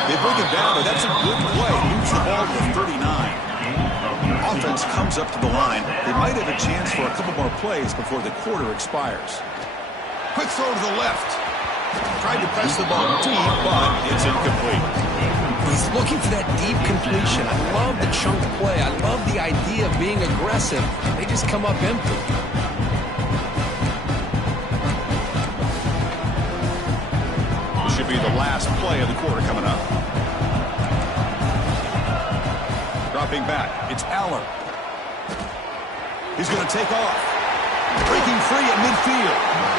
They bring it down, but that's a good play. Moves the ball to the 39. Offense comes up to the line. They might have a chance for a couple more plays before the quarter expires. Quick throw to the left. Tried to press the ball deep, but it's incomplete. He's looking for that deep completion. I love the chunk play. I love the idea of being aggressive. They just come up empty. This should be the last play of the quarter coming up. Dropping back, it's Aller. He's going to take off. Breaking free at midfield.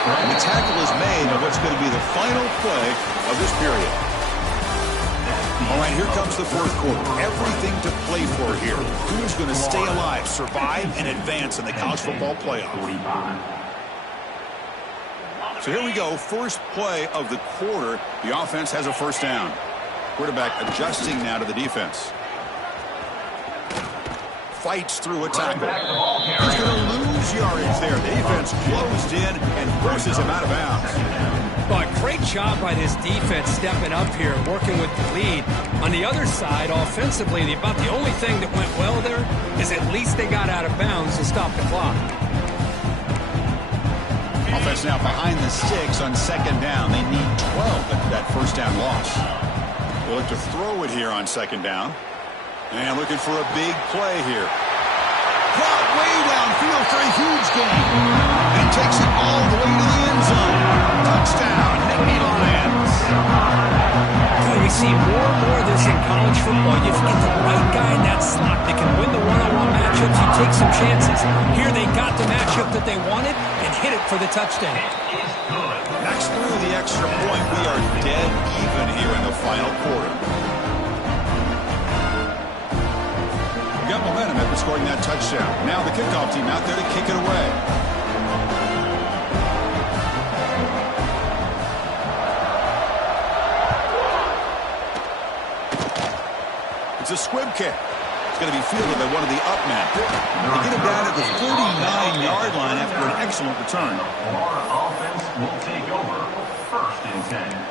And the tackle is made on what's going to be the final play of this period. All right, here comes the 4th quarter. Everything to play for here. Who's going to stay alive, survive, and advance in the college football playoff? So here we go. First play of the quarter. The offense has a 1st down. Quarterback adjusting now to the defense. Fights through a tackle. He's going to lose yardage there. The defense closed in and forces him out of bounds. But great job by this defense stepping up here, working with the lead. On the other side, offensively, about the only thing that went well there is at least they got out of bounds to stop the clock. Offense now behind the sticks on 2nd down. They need 12 at that 1st down loss. They'll look to throw it here on 2nd down. And looking for a big play here. Caught way downfield for a huge gain. And takes it all the way to the end zone. Touchdown, Nittany Lions. Boy, we see more and more of this in college football. You get the right guy in that slot that can win the one-on-one matchups. You take some chances. Here they got the matchup that they wanted and hit it for the touchdown. Next through the extra point, we are dead even here in the final quarter. Got momentum after scoring that touchdown. Now the kickoff team out there to kick it away. It's a squib kick. It's going to be fielded by one of the up men. They get it down at the 39-yard line after an excellent return. Florida offense will take over 1st and 10.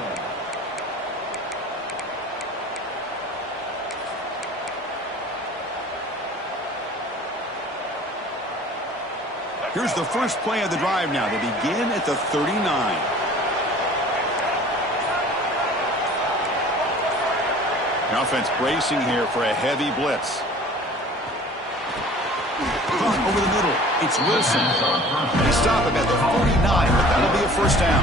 Here's the first play of the drive now. They begin at the 39. The offense bracing here for a heavy blitz. Caught over the middle. It's Wilson. They stop him at the 49, but that'll be a first down.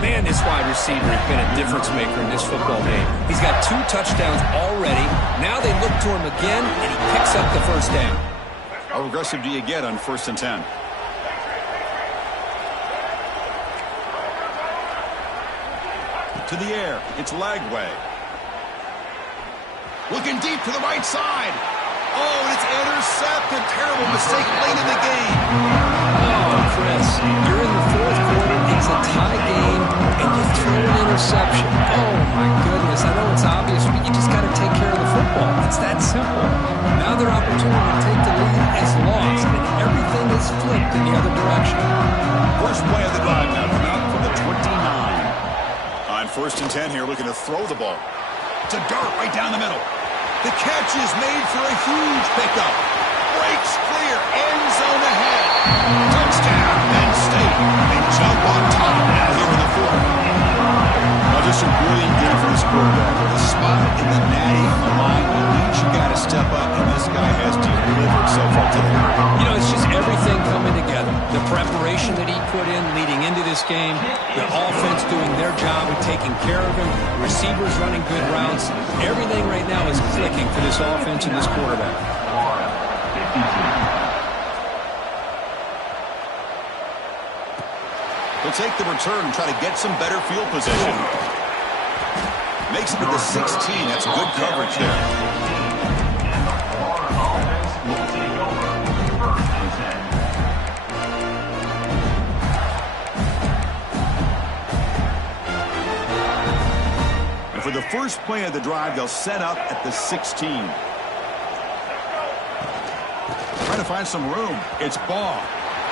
Man, this wide receiver has been a difference maker in this football game. He's got 2 touchdowns already. Now they look to him again, and he picks up the first down. How aggressive do you get on 1st and 10? To the air. It's Lagway. Looking deep to the right side. Oh, and it's intercepted. Terrible mistake late in the game. Oh, Chris, you're in the 4th quarter. It's a tie game, and you throw an interception. Oh, my goodness. I know it's obvious, but you just got to take care of the football. It's that simple. Now their opportunity to take the lead is lost, and everything is flipped in the other direction. First play of the drive now come out from the 29. On 1st and 10 here, looking to throw the ball. To Dart right down the middle. The catch is made for a huge pickup. Breaks clear. End zone ahead. Touchdown, Penn State. They jump on top now here in the 4th. Well, just a brilliant game for this quarterback. With a spot in the natty on the line, it means you got to step up, and this guy has delivered so far today. You know, it's just everything coming together. The preparation that he put in leading into this game, the offense doing their job of taking care of him, receivers running good routes. Everything right now is clicking for this offense and this quarterback. He'll take the return and try to get some better field position. Makes it to the 16. That's good coverage there. And for the first play of the drive, they'll set up at the 16. Trying to find some room. It's Baugh.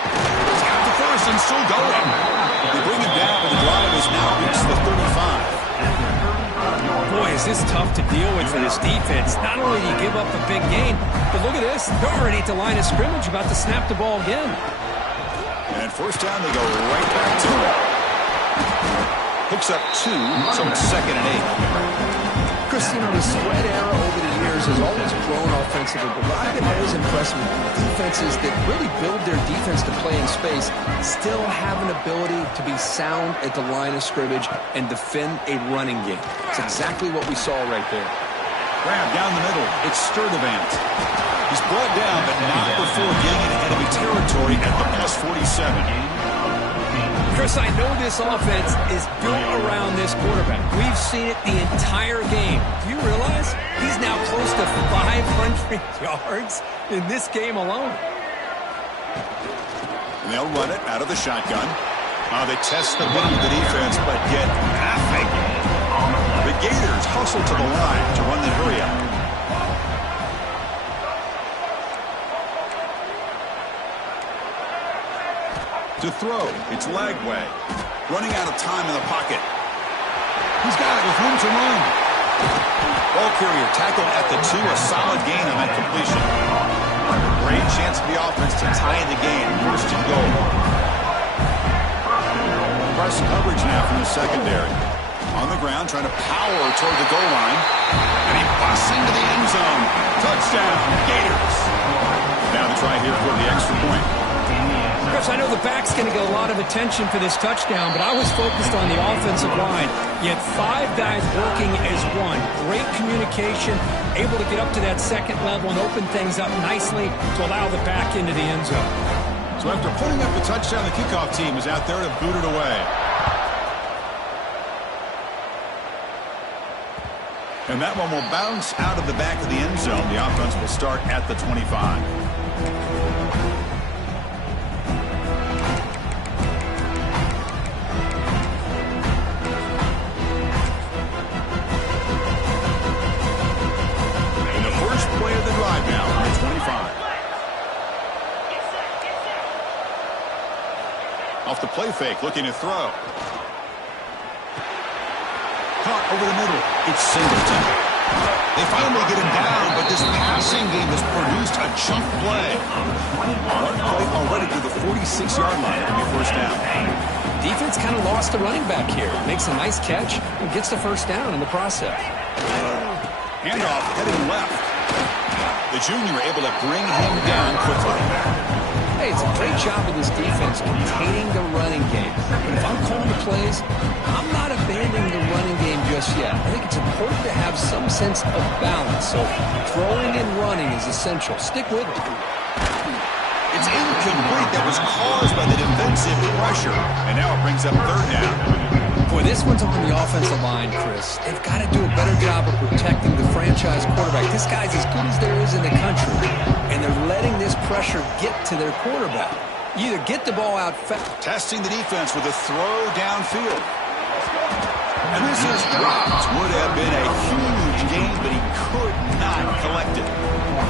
He's got the first and still going. They bring him down, but the drive has now reached the 35. Boy, is this tough to deal with for this defense. Not only do you give up a big gain, but look at this. They're already at the line of scrimmage, about to snap the ball again. And first down, they go right back to it. Picks up 2, so it's 2nd and 8. Chris, you know, the spread era over the years has always grown offensively, but what I've been always impressed with defenses that really build their defense to play in space still have an ability to be sound at the line of scrimmage and defend a running game. It's exactly what we saw right there. Grab down the middle. It's Sturdivant. He's brought down, but not before getting into enemy territory at the plus 47. Chris, I know this offense is built around this quarterback. We've seen it the entire game. Do you realize he's now close to 500 yards in this game alone? And they'll run it out of the shotgun. They test the middle of the defense, but get nothing. The Gators hustle to the line to run the hurry-up. To throw, it's Lagway. Running out of time in the pocket. He's got it with room to run. Ball carrier tackled at the 2, a solid gain on that completion. Great chance for the offense to tie the game. 1st and goal. Press coverage now from the secondary. On the ground, trying to power toward the goal line. And he busts into the end zone. Touchdown, Gators. Now the try here for the extra point. Chris, I know the back's going to get a lot of attention for this touchdown, but I was focused on the offensive line. You had 5 guys working as one. Great communication, able to get up to that second level and open things up nicely to allow the back into the end zone. So after putting up the touchdown, the kickoff team is out there to boot it away. And that one will bounce out of the back of the end zone. The offense will start at the 25. Drive now on the 25. Off the play fake, looking to throw. Caught over the middle. It's Singleton. They finally get him down, but this passing game has produced a chunk play. One play already to the 46-yard line. It'll be first down. Defense kind of lost the running back here. Makes a nice catch and gets the first down in the process. Handoff heading left. The junior able to bring him down quickly. Hey, it's a great job of this defense containing the running game. But if I'm calling the plays, I'm not abandoning the running game just yet. I think it's important to have some sense of balance. So throwing and running is essential. Stick with it. It's incomplete. That was caused by the defensive pressure. And now it brings up third down. Boy, this one's on the offensive line, Chris. They've got to do a better job of protecting the franchise quarterback. This guy's as good as there is in the country, and they're letting this pressure get to their quarterback. You either get the ball out fast. Testing the defense with a throw downfield. And this is dropped. Would have been a huge gain, but he could not collect it.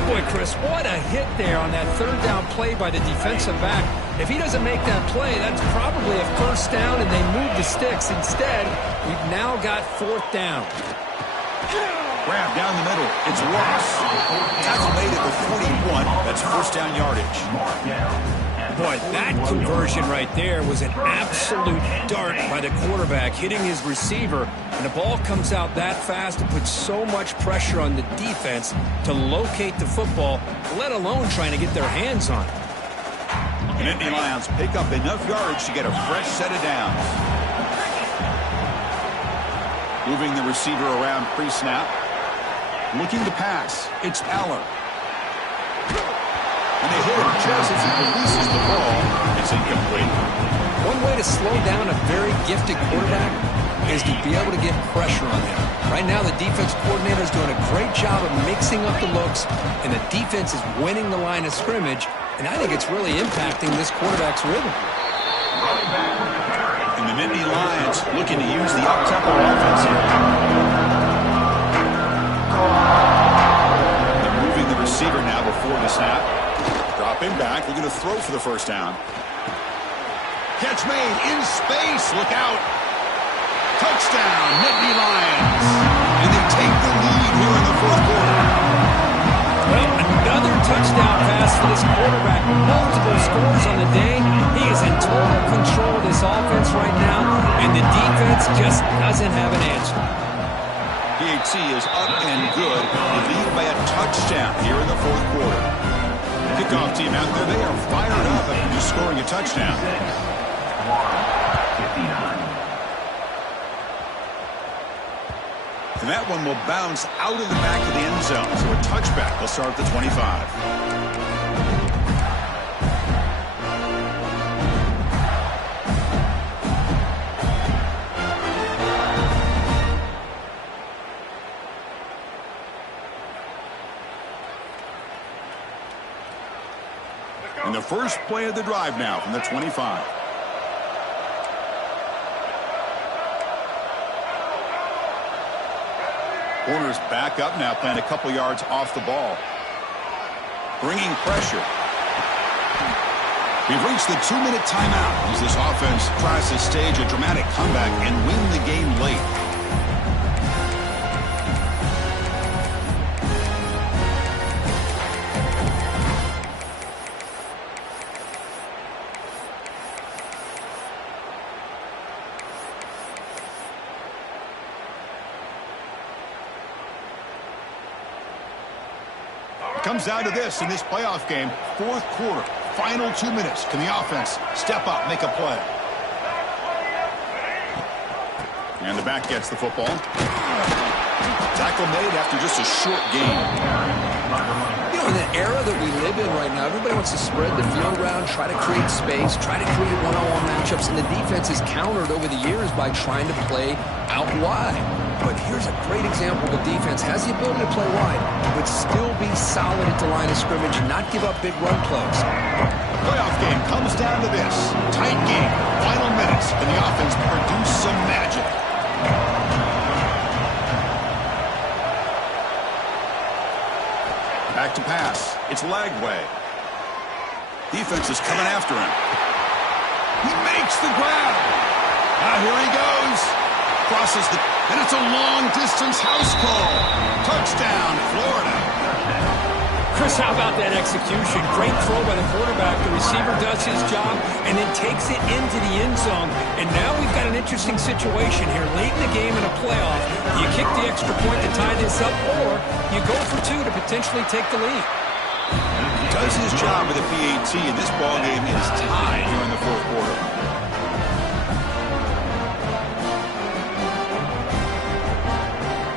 Boy, Chris, what a hit there on that third down play by the defensive back. If he doesn't make that play, that's probably a first down, and they move the sticks. Instead, we've now got fourth down. Grab down the middle. It's Ross. Tackle made at the 41. That's first down yardage. Boy, that conversion right there was an absolute dart by the quarterback, hitting his receiver, and the ball comes out that fast and puts so much pressure on the defense to locate the football, let alone trying to get their hands on it. And Nittany Lions pick up enough yardage to get a fresh set of downs. Moving the receiver around pre-snap. Looking to pass. It's Aller. And they hit him just as he releases the ball. It's incomplete. One way to slow down a very gifted quarterback is to be able to get pressure on him. Right now, the defense coordinator is doing a great job of mixing up the looks, and the defense is winning the line of scrimmage, and I think it's really impacting this quarterback's rhythm. And the Nittany Lions looking to use the up-tempo offense here. They're moving the receiver now before the snap. Dropping back, looking to throw for the first down. Catch made in space. Look out. Touchdown, Nittany Lions. And they take the lead here in the fourth quarter. Well, another touchdown pass for this quarterback. Multiple scores on the day. He is in total control of this offense right now, and the defense just doesn't have an answer. PAT is up and good. They lead by a touchdown here in the fourth quarter. Kickoff team out there, they are fired up after just scoring a touchdown. And that one will bounce out of the back of the end zone. So a touchback will start at the 25. And the first play of the drive now from the 25. Corners back up now, playing a couple yards off the ball. Bringing pressure. We've reached the 2-minute timeout as this offense tries to stage a dramatic comeback and win the game late. Comes down to this in this playoff game, fourth quarter. Final 2 minutes. Can the offense step up, make a play? And the back gets the football. Tackle made after just a short gain. You know, in the era that we live in right now, everybody wants to spread the field around, try to create space, try to create one-on-one matchups, and the defense is countered over the years by trying to play out wide. But here's a great example of a defense has the ability to play wide, but still be solid at the line of scrimmage and not give up big run plays. Playoff game comes down to this. Tight game. Final minutes. Can the offense produce some magic? Back to pass. It's Lagway. Defense is coming after him. He makes the grab. Here he goes. Crosses the... And it's a long-distance house call. Touchdown, Florida. Chris, how about that execution? Great throw by the quarterback. The receiver does his job and then takes it into the end zone. And now we've got an interesting situation here. Late in the game in a playoff, you kick the extra point to tie this up, or you go for two to potentially take the lead. Does his job with the PAT, and this ball game is tied here in the fourth quarter.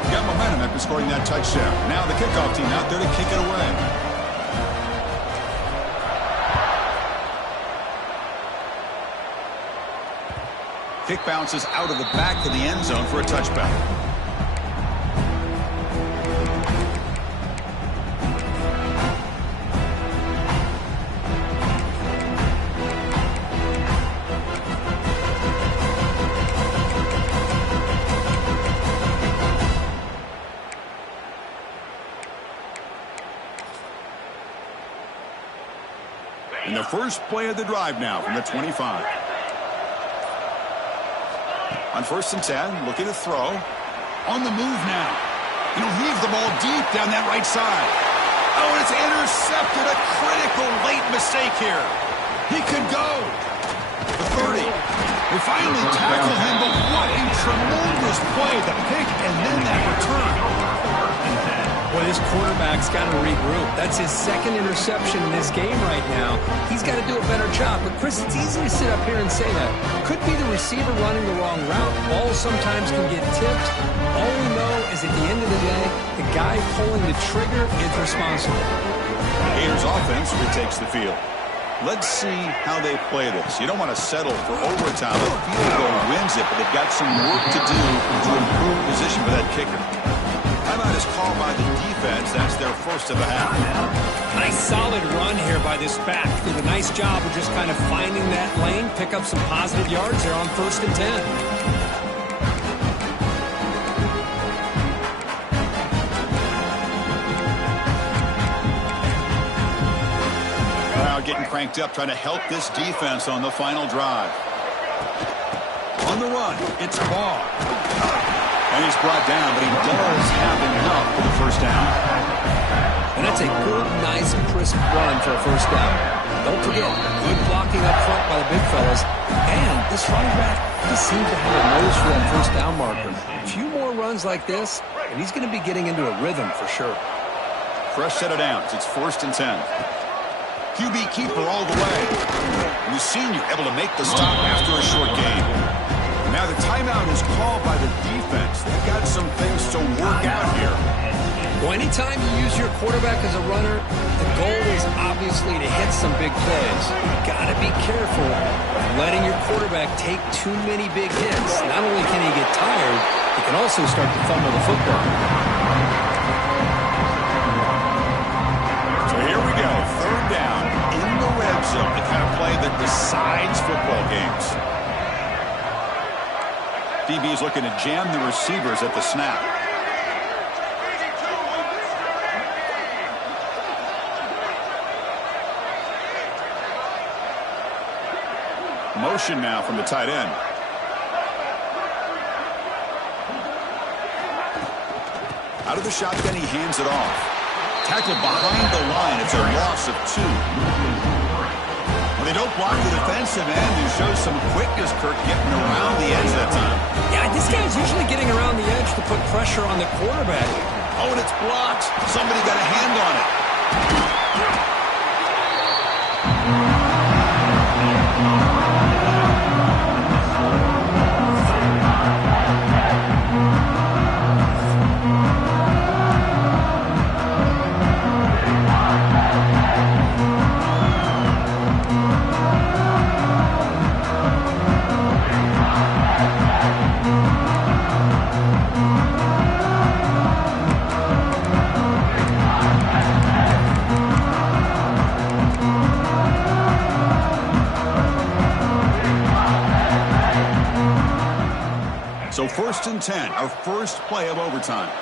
Got momentum after scoring that touchdown. Now the kickoff team out there to kick it away. Kick bounces out of the back of the end zone for a touchback. And the first play of the drive now from the 25. On 1st and 10, looking to throw. On the move now. And he'll heave the ball deep down that right side. Oh, and it's intercepted. A critical late mistake here. He could go. The 30. They finally tackle him, but what a tremendous play. The pick and then that return. Boy, this quarterback's got to regroup. That's his second interception in this game right now. He's got to do a better job. But, Chris, it's easy to sit up here and say that. Could be the receiver running the wrong route. Balls sometimes can get tipped. All we know is at the end of the day, the guy pulling the trigger is responsible. Gators offense retakes the field. Let's see how they play this. You don't want to settle for overtime. The field goal wins it, but they've got some work to do to improve position for that kicker. Timeout is called by the defense. That's their first of the half. Nice solid run here by this back. Did a nice job of just kind of finding that lane, pick up some positive yards there on 1st and 10. Crowd getting cranked up, trying to help this defense on the final drive. On the run, it's Barr. And he's brought down, but he does have enough for the first down. And that's a good, nice, crisp run for a first down. Don't forget, good blocking up front by the big fellas. And this running back just seems to have a nose for that first down marker. A few more runs like this, and he's going to be getting into a rhythm for sure. Fresh set of downs. It's 1st and 10. QB keeper all the way. And the senior able to make the stop after a short gain. Now the timeout is called by the defense. They've got some things to work out here. Well, anytime you use your quarterback as a runner, the goal is obviously to hit some big plays. You've got to be careful of letting your quarterback take too many big hits. Not only can he get tired, he can also start to fumble the football. So here we go. 3rd down in the red zone. The kind of play that decides football games. DB is looking to jam the receivers at the snap. Motion now from the tight end. Out of the shotgun, he hands it off. Tackled behind the line. It's a loss of 2. Well, they don't block the defensive end, who shows some quickness, Kirk, getting around the edge that time. Yeah, this guy's usually getting around the edge to put pressure on the quarterback. Oh, and it's blocked. Somebody got a hand on it. So 1st and 10, our first play of overtime.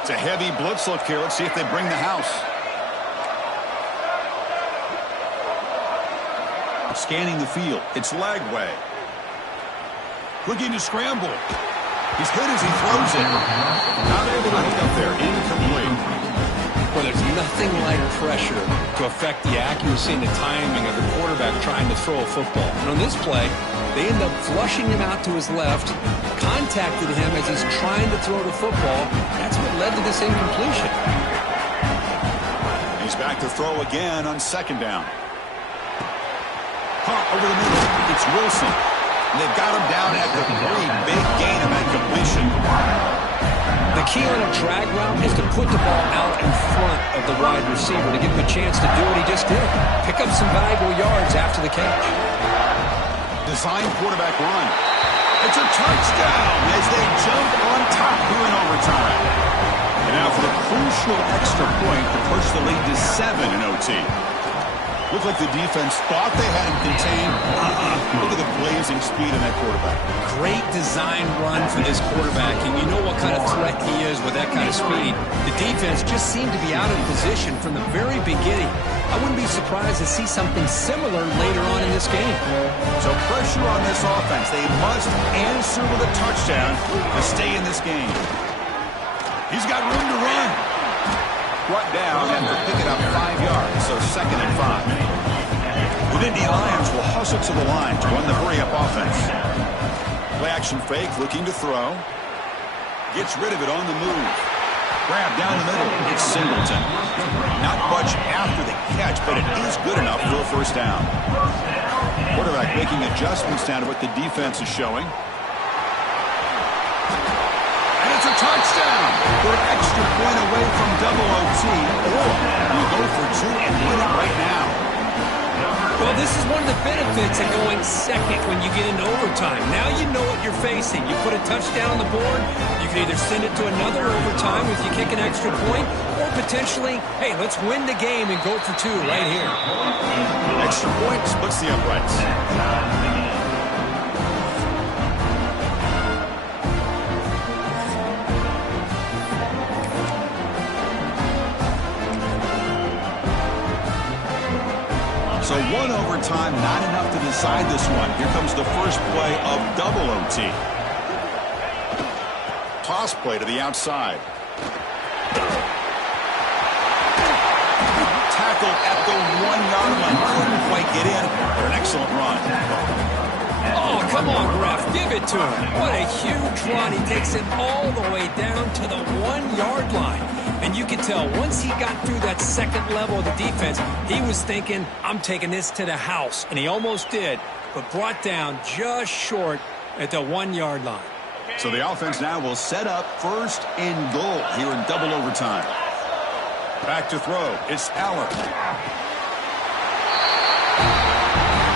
It's a heavy blitz look here. Let's see if they bring the house. Scanning the field. It's Lagway. Looking to scramble. He's hit as he throws it. Not able to hook up there. Incomplete. Well, there's nothing like pressure to affect the accuracy and the timing of the quarterback trying to throw a football. And on this play, they end up flushing him out to his left, contacted him as he's trying to throw the football. That's what led to this incompletion. He's back to throw again on 2nd down. Punt over the middle. It's Wilson. And they've got him down at the 3. Big gain of that completion. The key on a drag route is to put the ball out in front of the wide receiver to give him a chance to do what he just did. Pick up some valuable yards after the catch. Design quarterback run. It's a touchdown as they jump on top here in overtime. And now for the crucial extra point to push the lead to 7 in OT. Looked like the defense thought they had him contained. Look at the blazing speed of that quarterback. Great design run for this quarterback, and you know what kind of threat he is with that kind of speed. The defense just seemed to be out of position from the very beginning. I wouldn't be surprised to see something similar later on in this game. So pressure on this offense. They must answer with a touchdown to stay in this game. He's got room to run. Brought down after picking up 5 yards, so 2nd and 5. The Nittany Lions will hustle to the line to run the hurry-up offense. Play action fake, looking to throw. Gets rid of it on the move. Grab down the middle. It's Singleton. Not much after the catch, but it is good enough for a 1st down. Quarterback making adjustments down to what the defense is showing. And it's a touchdown. We're an extra point away from double OT, or you go for 2 and win it right now. Well, this is one of the benefits of going second when you get into overtime. Now you know what you're facing. You put a touchdown on the board, you can either send it to another overtime if you kick an extra point, or potentially, hey, let's win the game and go for 2 right here. Extra point splits the uprights. So 1 overtime, not enough to decide this one. Here comes the first play of double OT. Toss play to the outside. Tackle at the 1-yard line. Couldn't quite get in, but an excellent run. Oh, come on, ref. Give it to him. What a huge run. He takes it all the way down to the 1-yard line. And you can tell once he got through that second level of the defense, he was thinking, I'm taking this to the house. And he almost did, but brought down just short at the 1-yard line. So the offense now will set up 1st and goal here in double overtime. Back to throw. It's Aller.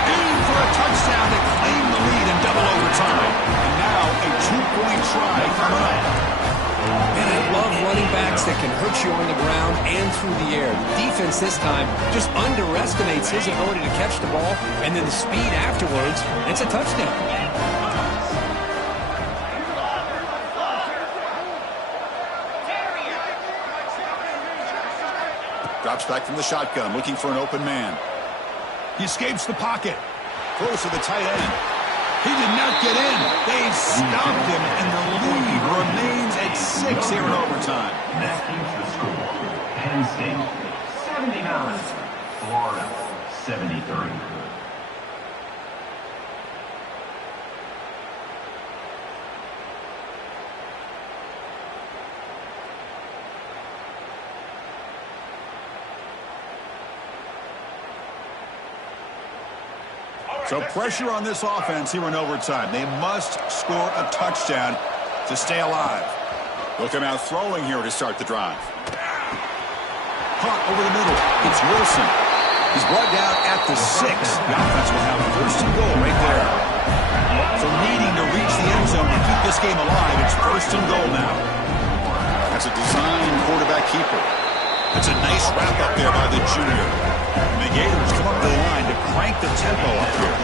Aiming for a touchdown to claim the lead in double overtime. And now a 2-point try coming up. And I love running backs that can hurt you on the ground and through the air. The defense this time just underestimates his ability to catch the ball, and then the speed afterwards, it's a touchdown. Drops back from the shotgun, looking for an open man. He escapes the pocket. Throws to the tight end. He did not get in. They stopped him, and the lead remains at 6 here in overtime. That keeps the score. Penn State 79, Florida 73. So pressure on this offense here in overtime. They must score a touchdown to stay alive. Look at him out throwing here to start the drive. Caught over the middle. It's Wilson. He's brought down at the 6. The offense will have first and goal right there. So needing to reach the end zone to keep this game alive, it's first and goal now. That's a design quarterback keeper. That's a nice wrap up there by the junior. And the Gators come up the line to crank the tempo up here.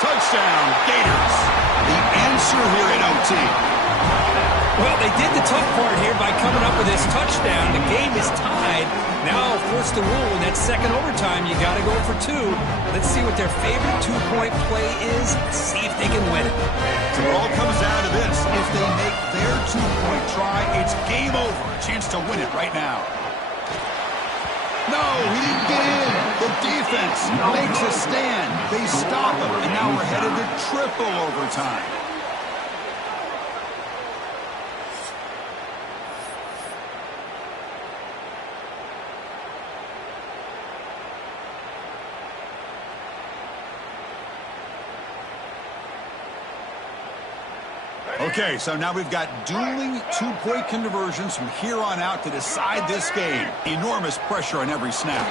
Touchdown, Gators. The answer here in OT. Well, they did the tough part here by coming up with this touchdown. The game is tied. Now, of course, the rule in that second overtime, you got to go for 2. Let's see what their favorite 2-point play is. See if they can win it. So it all comes down to this. If they make their 2-point try, it's game over. A chance to win it right now. No, he didn't get in. The defense makes a stand. They stop him, and now we're headed to triple overtime. Okay, so now we've got dueling 2-point conversions from here on out to decide this game. Enormous pressure on every snap.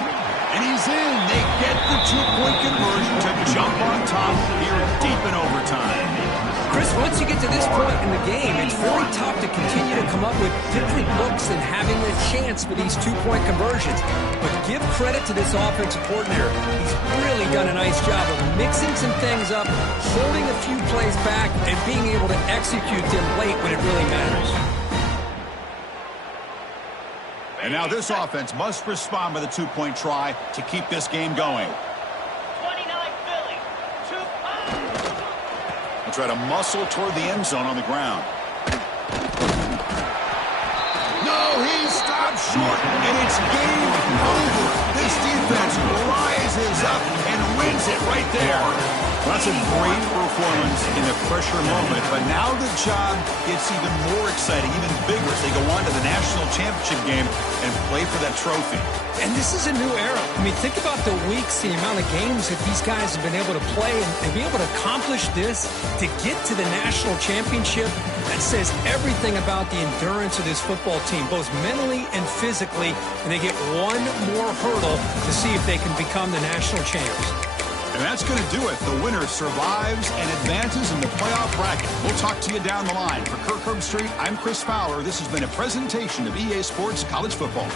And he's in. They get the 2-point conversion to jump on top here deep in overtime. Chris, once you get to this point in the game, it's very tough to continue to come up with different looks and having a chance for these 2-point conversions. But give credit to this offensive coordinator. He's really done a nice job of mixing some things up, holding a few plays back, and being able to execute them late when it really matters. And now this offense must respond with a 2-point try to keep this game going. Try to muscle toward the end zone on the ground. No, he stopped short, and it's game over. This defense rises up and wins it right there. Well, that's a great performance in the pressure moment, but now the job gets even more exciting, even bigger as they go on to the national championship game and play for that trophy. And this is a new era. I mean, think about the weeks, the amount of games that these guys have been able to play and be able to accomplish this, to get to the national championship. That says everything about the endurance of this football team, both mentally and physically, and they get one more hurdle to see if they can become the national champs. And that's going to do it. The winner survives and advances in the playoff bracket. We'll talk to you down the line. For Kirk Herbstreit, I'm Chris Fowler. This has been a presentation of EA Sports College Football.